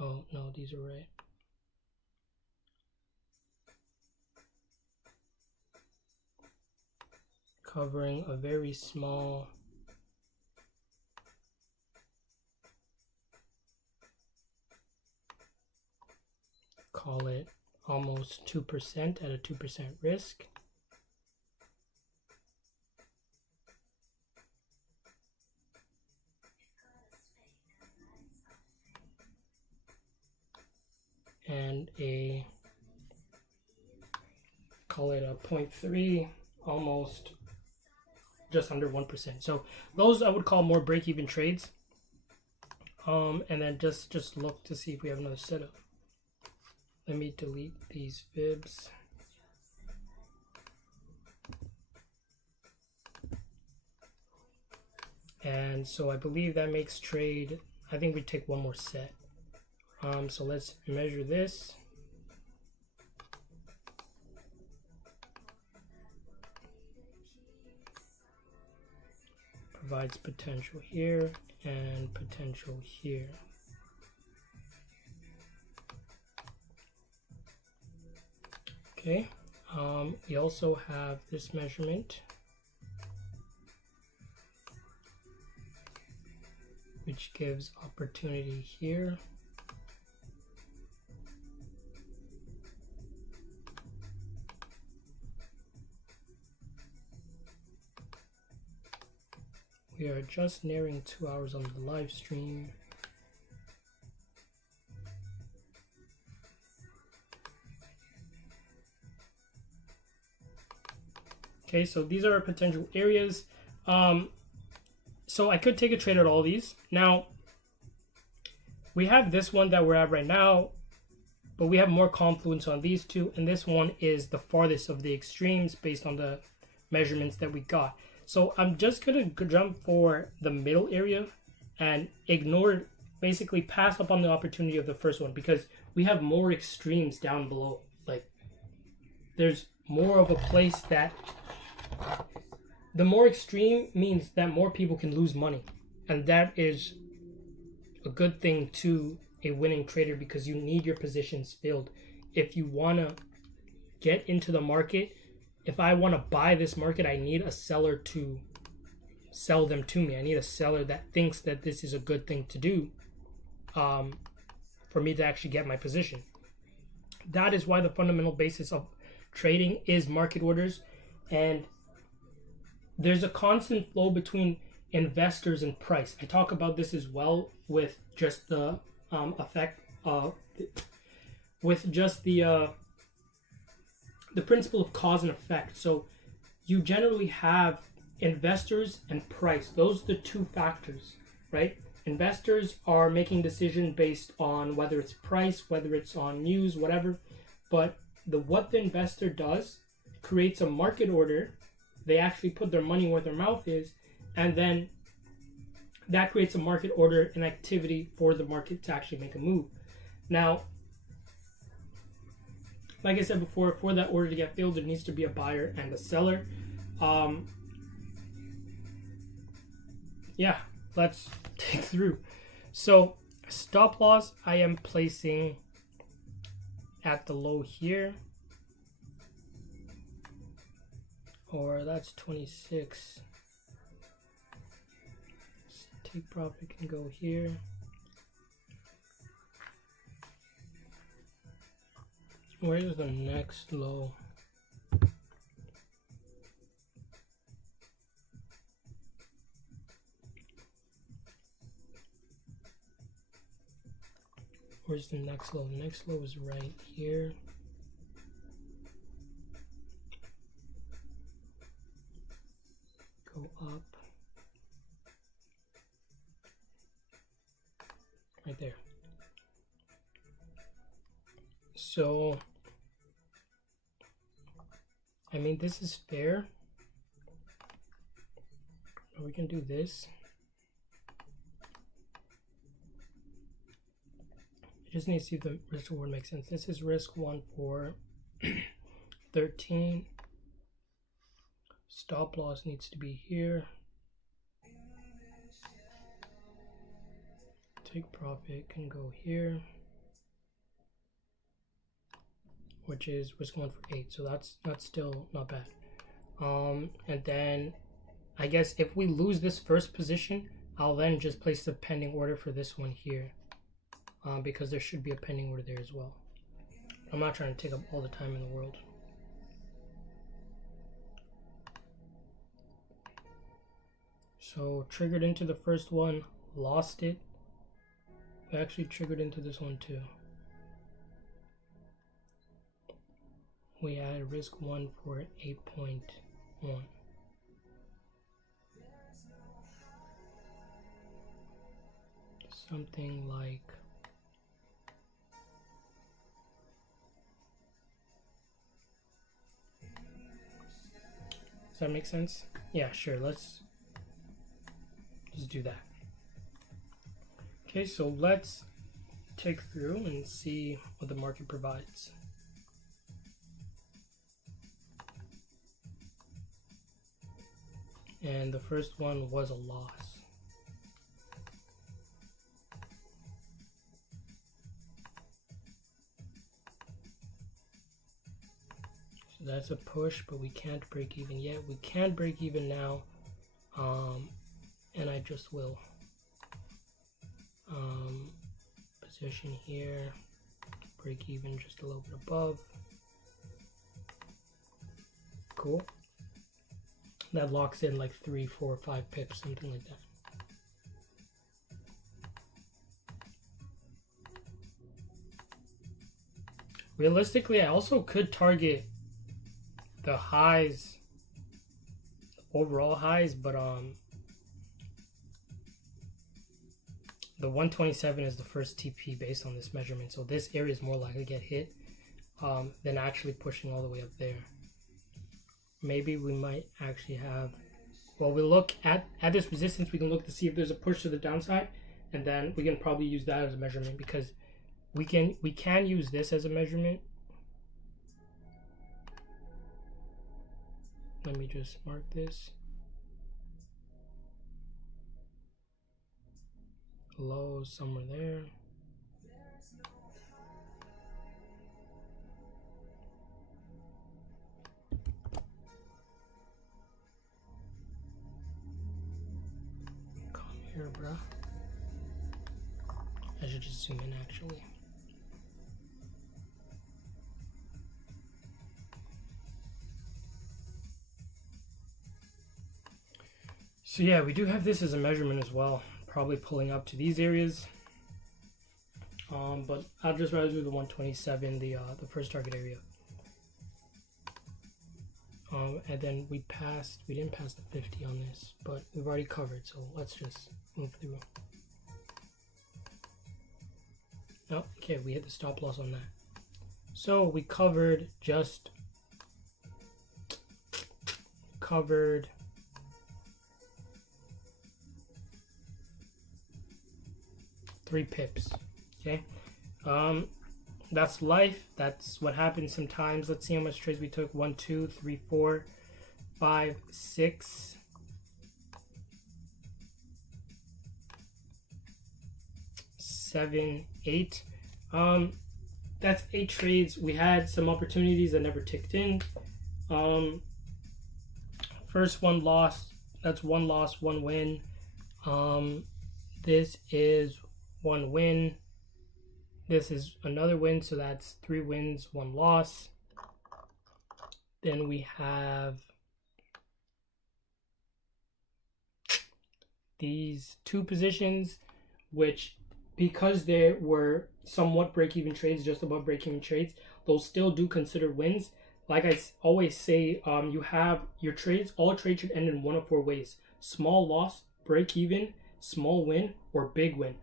Oh, no, these are right. Covering a very small call it almost 2% at a 2% risk. And a call it a 0.3, almost just under 1%. So those I would call more break-even trades. And then just look to see if we have another setup. Let me delete these fibs. And so I believe that makes trade, I think we take one more set. So let's measure this. Provides potential here and potential here. Okay, we also have this measurement, which gives opportunity here. We are just nearing 2 hours on the live stream. Okay, so these are our potential areas. So I could take a trade at all these. Now, we have this one that we're at right now, but we have more confluence on these two, and this one is the farthest of the extremes based on the measurements that we got. So I'm just gonna jump for the middle area and ignore, basically pass up on the opportunity of the first one, because we have more extremes down below. Like, there's more of a place that the more extreme means that more people can lose money, and that is a good thing to a winning trader, because you need your positions filled. If you want to get into the market, if I want to buy this market, I need a seller to sell them to me. I need a seller that thinks that this is a good thing to do, for me to actually get my position. That is why the fundamental basis of trading is market orders, and there's a constant flow between investors and price. I talk about this as well with just the effect of, with just the principle of cause and effect. So you generally have investors and price. Those are the two factors, right? Investors are making decisions based on whether it's price, whether it's on news, whatever. But what the investor does creates a market order. They actually put their money where their mouth is, and then that creates a market order and activity for the market to actually make a move. Now, like I said before, for that order to get filled, there needs to be a buyer and a seller. Yeah, let's take through. So stop loss I am placing at the low here, or that's 26. Take profit can go here. Where is the next low? Where's the next low? The next low is right here. Go up. Right there. So, I mean, this is fair. We can do this. I just need to see if the risk reward makes sense. This is risk 1 for 13. Stop loss needs to be here. Take profit can go here, which is risk 1 for 8. So that's still not bad. And then I guess if we lose this first position, I'll then just place the pending order for this one here, because there should be a pending order there as well. I'm not trying to take up all the time in the world. So triggered into the first one, lost it. We actually triggered into this one too. We had risk 1 for 8.1. Something like, does that make sense? Yeah, sure. Let's just do that. Okay, so let's take through and see what the market provides. And the first one was a loss. So that's a push, but we can't break even yet. We can break even now, and I just will. Position here, break even just a little bit above. Cool. That locks in like 3, 4, 5 pips, something like that. Realistically, I also could target the highs overall highs, but the 127 is the first TP based on this measurement, so this area is more likely to get hit than actually pushing all the way up there. Maybe we might actually have, well, we look at this resistance, we can look to see if there's a push to the downside, and then we can probably use that as a measurement, because we can use this as a measurement. Let me just mark this. Low somewhere there. Come here, bruh. I should just zoom in actually. So yeah, we do have this as a measurement as well, probably pulling up to these areas. But I'd just rather do the 127, the first target area. And then we didn't pass the 50 on this, but we've already covered, so let's just move through. Oh, okay, we hit the stop loss on that. So we covered 3 pips. Okay, that's life. That's what happens sometimes. Let's see how much trades we took. 1, 2, 3, 4, 5, 6, 7, 8. That's 8 trades. We had some opportunities that never ticked in. First one lost. That's 1 loss, 1 win. This is 1 win. This is another win, so that's 3 wins, 1 loss. Then we have these 2 positions, which, because they were somewhat break-even trades, just above break-even trades, those still do consider wins. Like I always say, you have your trades, all trades should end in 1 of 4 ways: small loss, break-even, small win, or big win.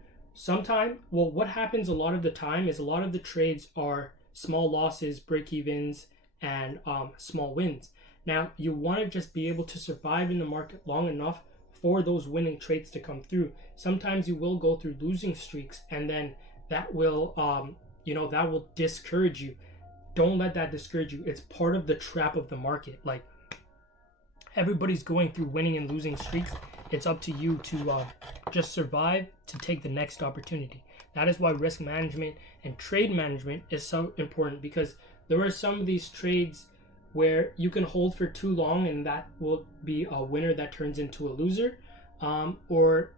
What happens a lot of the time is a lot of the trades are small losses, break-evens, and small wins. Now, you want to just be able to survive in the market long enough for those winning trades to come through. Sometimes you will go through losing streaks, and then that will, that will discourage you. Don't let that discourage you. It's part of the trap of the market. Like, everybody's going through winning and losing streaks. It's up to you to just survive to take the next opportunity. That is why risk management and trade management is so important, because there are some of these trades where you can hold for too long and that will be a winner that turns into a loser, or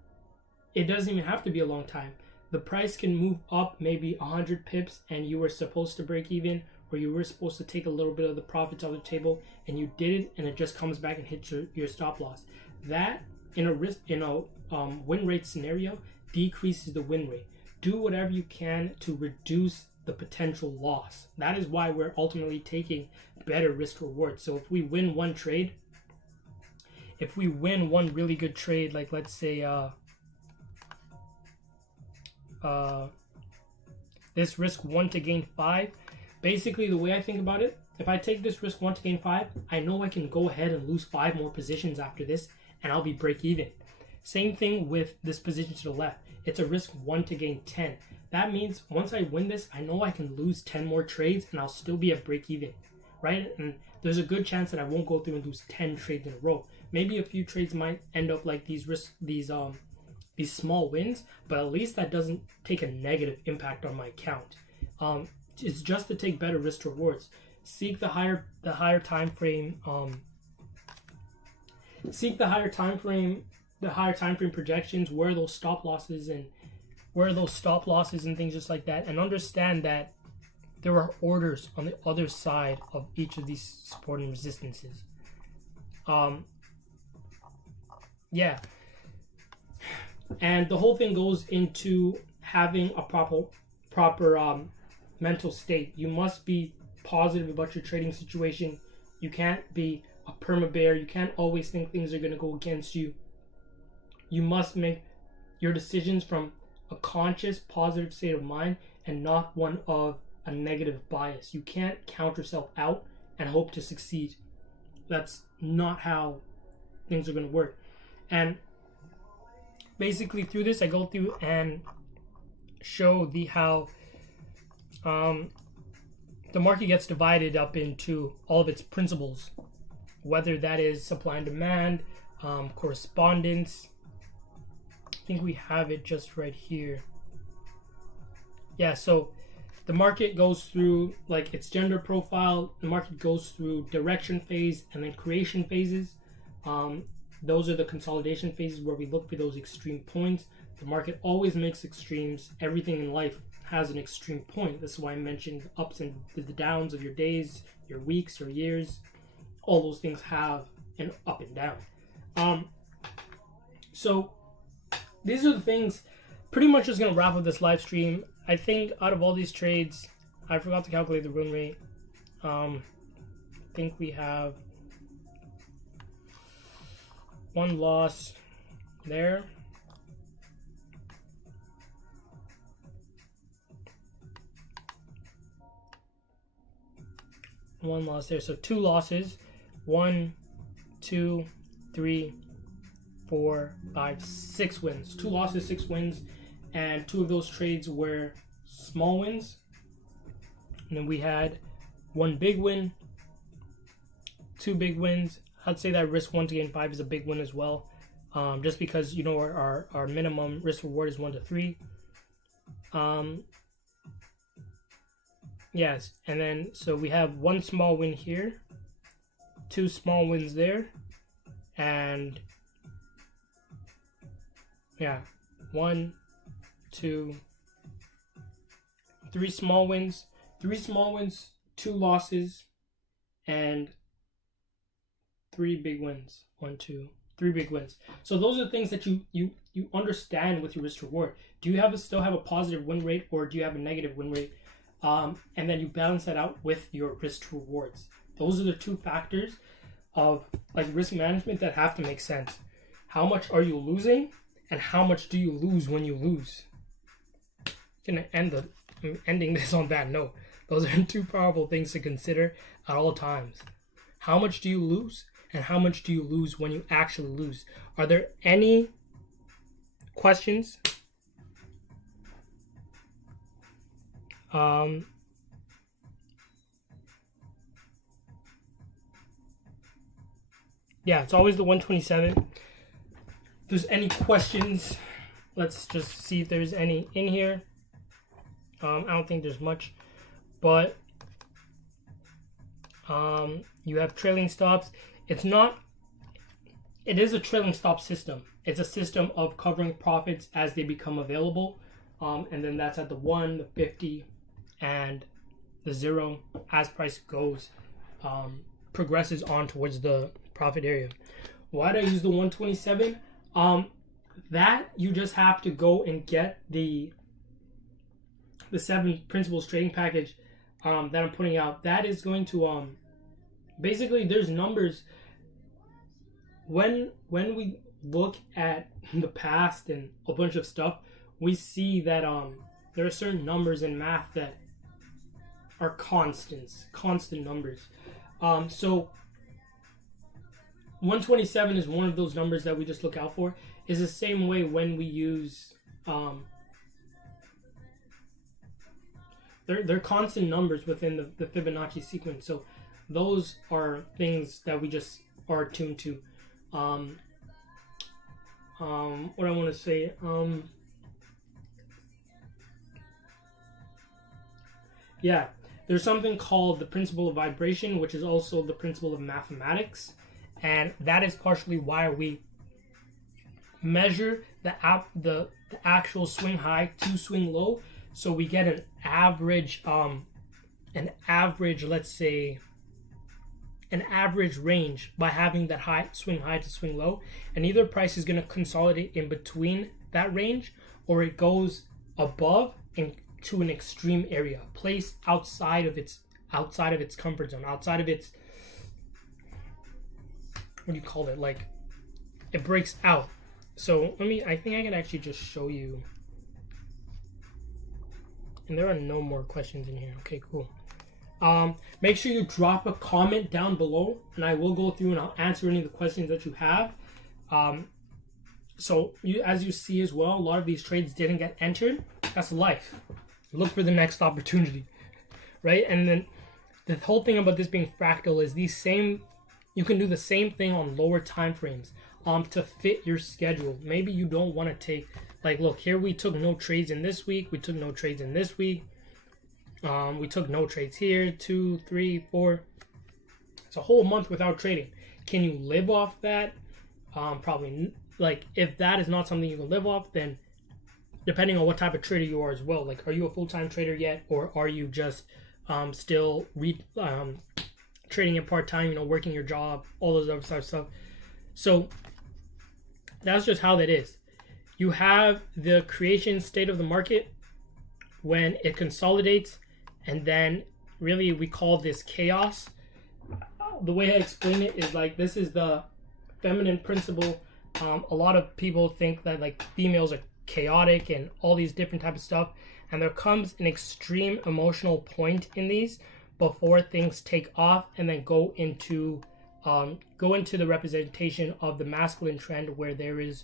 it doesn't even have to be a long time. The price can move up maybe 100 pips and you were supposed to break even, or you were supposed to take a little bit of the profits on the table and you didn't, and it just comes back and hits your stop loss. That in a win rate scenario decreases the win rate. Do whatever you can to reduce the potential loss. That is why we're ultimately taking better risk reward. So if we win one trade, if we win one really good trade, like let's say this risk 1 to gain 5, basically the way I think about it, if I take this risk 1 to gain 5, I know I can go ahead and lose 5 more positions after this and I'll be break even. Same thing with this position to the left. It's a risk 1 to gain 10. That means once I win this, I know I can lose 10 more trades and I'll still be at break even, right? And there's a good chance that I won't go through and lose 10 trades in a row. Maybe a few trades might end up like these small wins, but at least that doesn't take a negative impact on my account. It's just to take better risk rewards. Seek the higher time frame. Seek the higher time frame projections, where those stop losses and things just like that, and understand that there are orders on the other side of each of these support and resistances. Yeah. And the whole thing goes into having a proper mental state. You must be positive about your trading situation. You can't be a perma bear. You can't always think things are going to go against you. You must make your decisions from a conscious, positive state of mind and not one of a negative bias. You can't count yourself out and hope to succeed. That's not how things are going to work. And basically through this, I go through and show how the market gets divided up into all of its principles, whether that is supply and demand, correspondence. I think we have it just right here. Yeah, so the market goes through like its gender profile. The market goes through direction phase and then creation phases. Those are the consolidation phases where we look for those extreme points. The market always makes extremes. Everything in life has an extreme point. This is why I mentioned ups and the downs of your days, your weeks, your years. All those things have an up and down. So these are the things. Pretty much just gonna wrap up this live stream. I think out of all these trades, I forgot to calculate the win rate. I think we have one loss there. One loss there. So 2 losses. 1, 2, 3, 4, 5, 6 wins. 2 losses, 6 wins. And 2 of those trades were small wins. And then we had 1 big win, 2 big wins. I'd say that risk 1 to gain 5 is a big win as well. Just because, you know, our minimum risk reward is 1 to 3. Yes, and then so we have 1 small win here, 2 small wins there, and yeah, 1, 2, 3 small wins, 2 losses, and 3 big wins. 1, 2, 3 big wins. So those are the things that you understand with your risk reward. Do you still have a positive win rate, or do you have a negative win rate? And then you balance that out with your risk rewards. Those are the 2 factors of like risk management that have to make sense. How much are you losing, and how much do you lose when you lose? I'm ending this on that note. Those are 2 powerful things to consider at all times. How much do you lose, and how much do you lose when you actually lose? Are there any questions? Yeah, it's always the 127. If there's any questions, let's just see if there's any in here. I don't think there's much, but you have trailing stops. It is a trailing stop system. It's a system of covering profits as they become available. And then that's at the 1, the 50, and the 0 as price progresses on towards the profit area. Why do I use the 127? That you just have to go and get the 7 principles trading package that I'm putting out. That is going to basically there's numbers. When we look at the past and a bunch of stuff, we see that there are certain numbers in math that are constant numbers. So 127 is one of those numbers that we just look out for. Is the same way when we use they're constant numbers within the Fibonacci sequence. So those are things that we just are attuned to. What I want to say, yeah, there's something called the principle of vibration, which is also the principle of mathematics, and that is partially why we measure the actual swing high to swing low, so we get an average, let's say, an average range by having that swing high to swing low, and either price is going to consolidate in between that range, or it goes above and to an extreme area, place outside of its comfort zone, outside of its what do you call it? Like it breaks out. So I think I can actually just show you. And there are no more questions in here. Okay, cool. Make sure you drop a comment down below, and I will go through and I'll answer any of the questions that you have. So as you see as well, a lot of these trades didn't get entered. That's life. Look for the next opportunity, right? And then the whole thing about this being fractal is you can do the same thing on lower time frames to fit your schedule. Maybe you don't want to take, like, look here, we took no trades in this week, we took no trades in this week, we took no trades here, 2, 3, 4. It's a whole month without trading. Can you live off that? Probably. Like, if that is not something you can live off, then depending on what type of trader you are as well, like, are you a full-time trader yet, or are you just still trading it part-time, working your job, all those other type of stuff. So that's just how that is. You have the creation state of the market when it consolidates, and then really we call this chaos. The way I explain it is like, this is the feminine principle. A lot of people think that like females are chaotic and all these different types of stuff, and there comes an extreme emotional point in these before things take off and then go into the representation of the masculine trend, where there is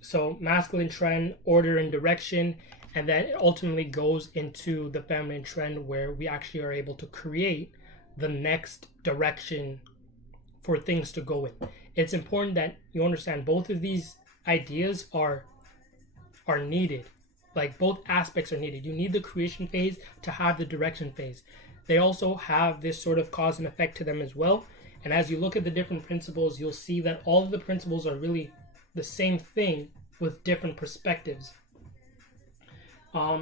so masculine trend, order and direction, and then it ultimately goes into the feminine trend, where we actually are able to create the next direction for things to go in. It's important that you understand both of these ideas are needed. Like, both aspects are needed. You need the creation phase to have the direction phase. They also have this sort of cause and effect to them as well. And as you look at the different principles, you'll see that all of the principles are really the same thing with different perspectives.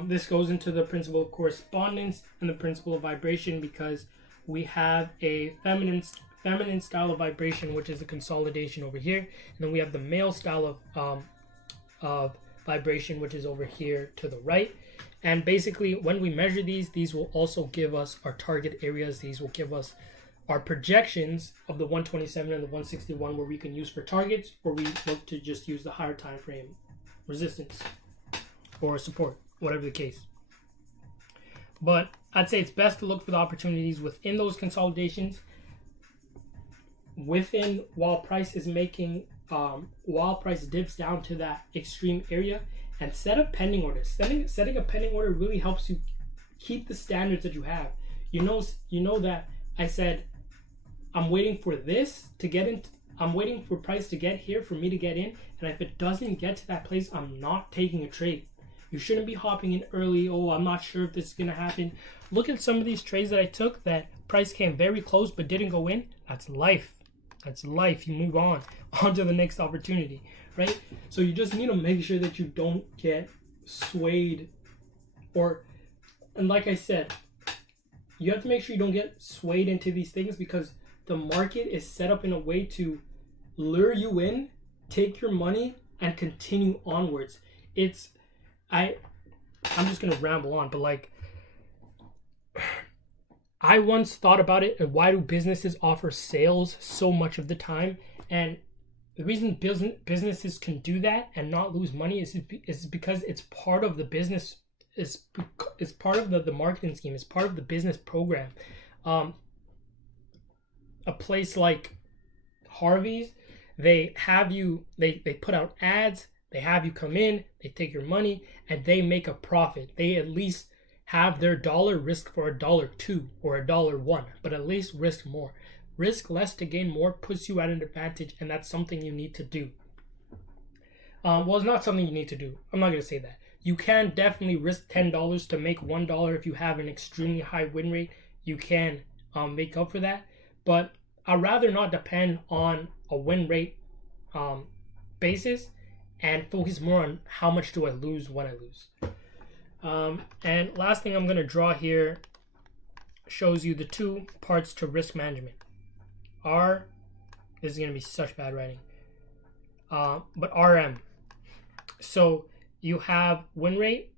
This goes into the principle of correspondence and the principle of vibration, because we have a feminine style of vibration, which is the consolidation over here, and then we have the male style of vibration, which is over here to the right. And basically, when we measure these will also give us our target areas. These will give us our projections of the 127 and the 161, where we can use for targets, or we look to just use the higher time frame resistance or support, whatever the case. But I'd say it's best to look for the opportunities within those consolidations, while price is making while price dips down to that extreme area, and set up pending orders. Setting a pending order really helps you keep the standards that you have. You know that I said I'm waiting for this to get in. I'm waiting for price to get here for me to get in, and if it doesn't get to that place, I'm not taking a trade. You shouldn't be hopping in early. Oh, I'm not sure if this is gonna happen. Look at some of these trades that I took that price came very close but didn't go in. That's life. That's life. You move on to the next opportunity, right? So you just need to make sure that you don't get swayed, and like I said, you have to make sure you don't get swayed into these things, because the market is set up in a way to lure you in, take your money, and continue onwards. I'm just gonna ramble on, but like, I once thought about it, and why do businesses offer sales so much of the time? And the reason businesses can do that and not lose money is because it's part of the business, it's part of the marketing scheme, it's part of the business program. A place like Harvey's, they put out ads, they have you come in, they take your money, and they make a profit. They at least have their dollar risk for $1.02 or $1.01, but at least risk more. Risk less to gain more puts you at an advantage, and that's something you need to do. Well, it's not something you need to do. I'm not going to say that. You can definitely risk $10 to make $1 if you have an extremely high win rate. You can make up for that, but I'd rather not depend on a win rate basis and focus more on how much do I lose when I lose. And last thing I'm going to draw here shows you the two parts to risk management. This is going to be such bad writing, but RM. So you have win rate,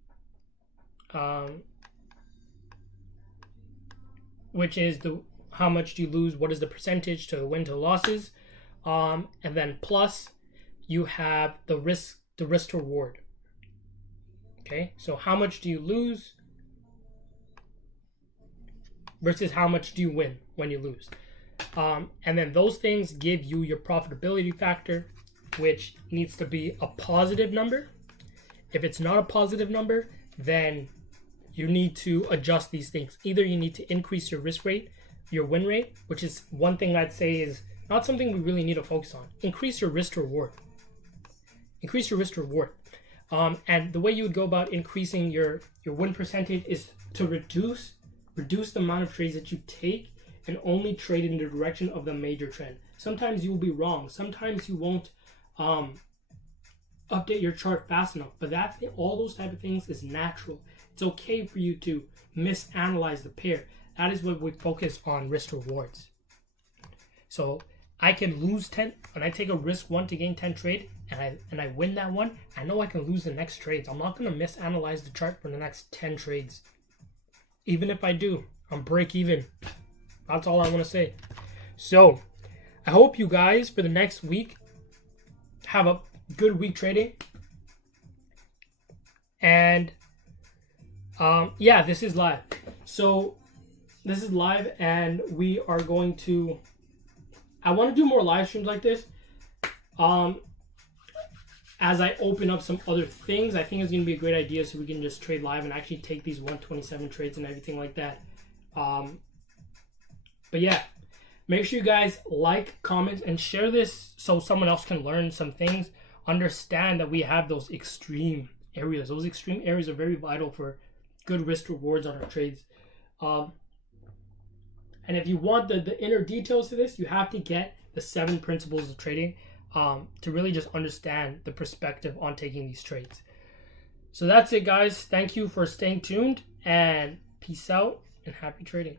which is how much do you lose, what is the percentage to the win to the losses, and then plus you have the risk to reward. Okay, so how much do you lose versus how much do you win when you lose. And then those things give you your profitability factor, which needs to be a positive number. If it's not a positive number, then you need to adjust these things. Either you need to increase your risk rate, your win rate, which is one thing I'd say is not something we really need to focus on. Increase your risk to reward. Increase your risk to reward. And the way you would go about increasing your win percentage is to reduce the amount of trades that you take and only trade in the direction of the major trend. Sometimes you will be wrong. Sometimes you won't update your chart fast enough. But all those type of things is natural. It's okay for you to misanalyze the pair. That is what we focus on, risk to rewards. So I can lose 10 when I take a risk 1 to gain 10 trade and I win that one. I know I can lose the next trades. I'm not going to misanalyze the chart for the next 10 trades. Even if I do, I'm break even. That's all I want to say. So I hope you guys for the next week have a good week trading. And yeah, this is live. So this is live, and we are going to, I want to do more live streams like this. As I open up some other things, I think it's going to be a great idea so we can just trade live and actually take these 127 trades and everything like that. But yeah, make sure you guys like, comment, and share this so someone else can learn some things. Understand that we have those extreme areas. Those extreme areas are very vital for good risk rewards on our trades. And if you want the inner details to this, you have to get the 7 principles of trading to really just understand the perspective on taking these trades. So that's it, guys. Thank you for staying tuned, and peace out and happy trading.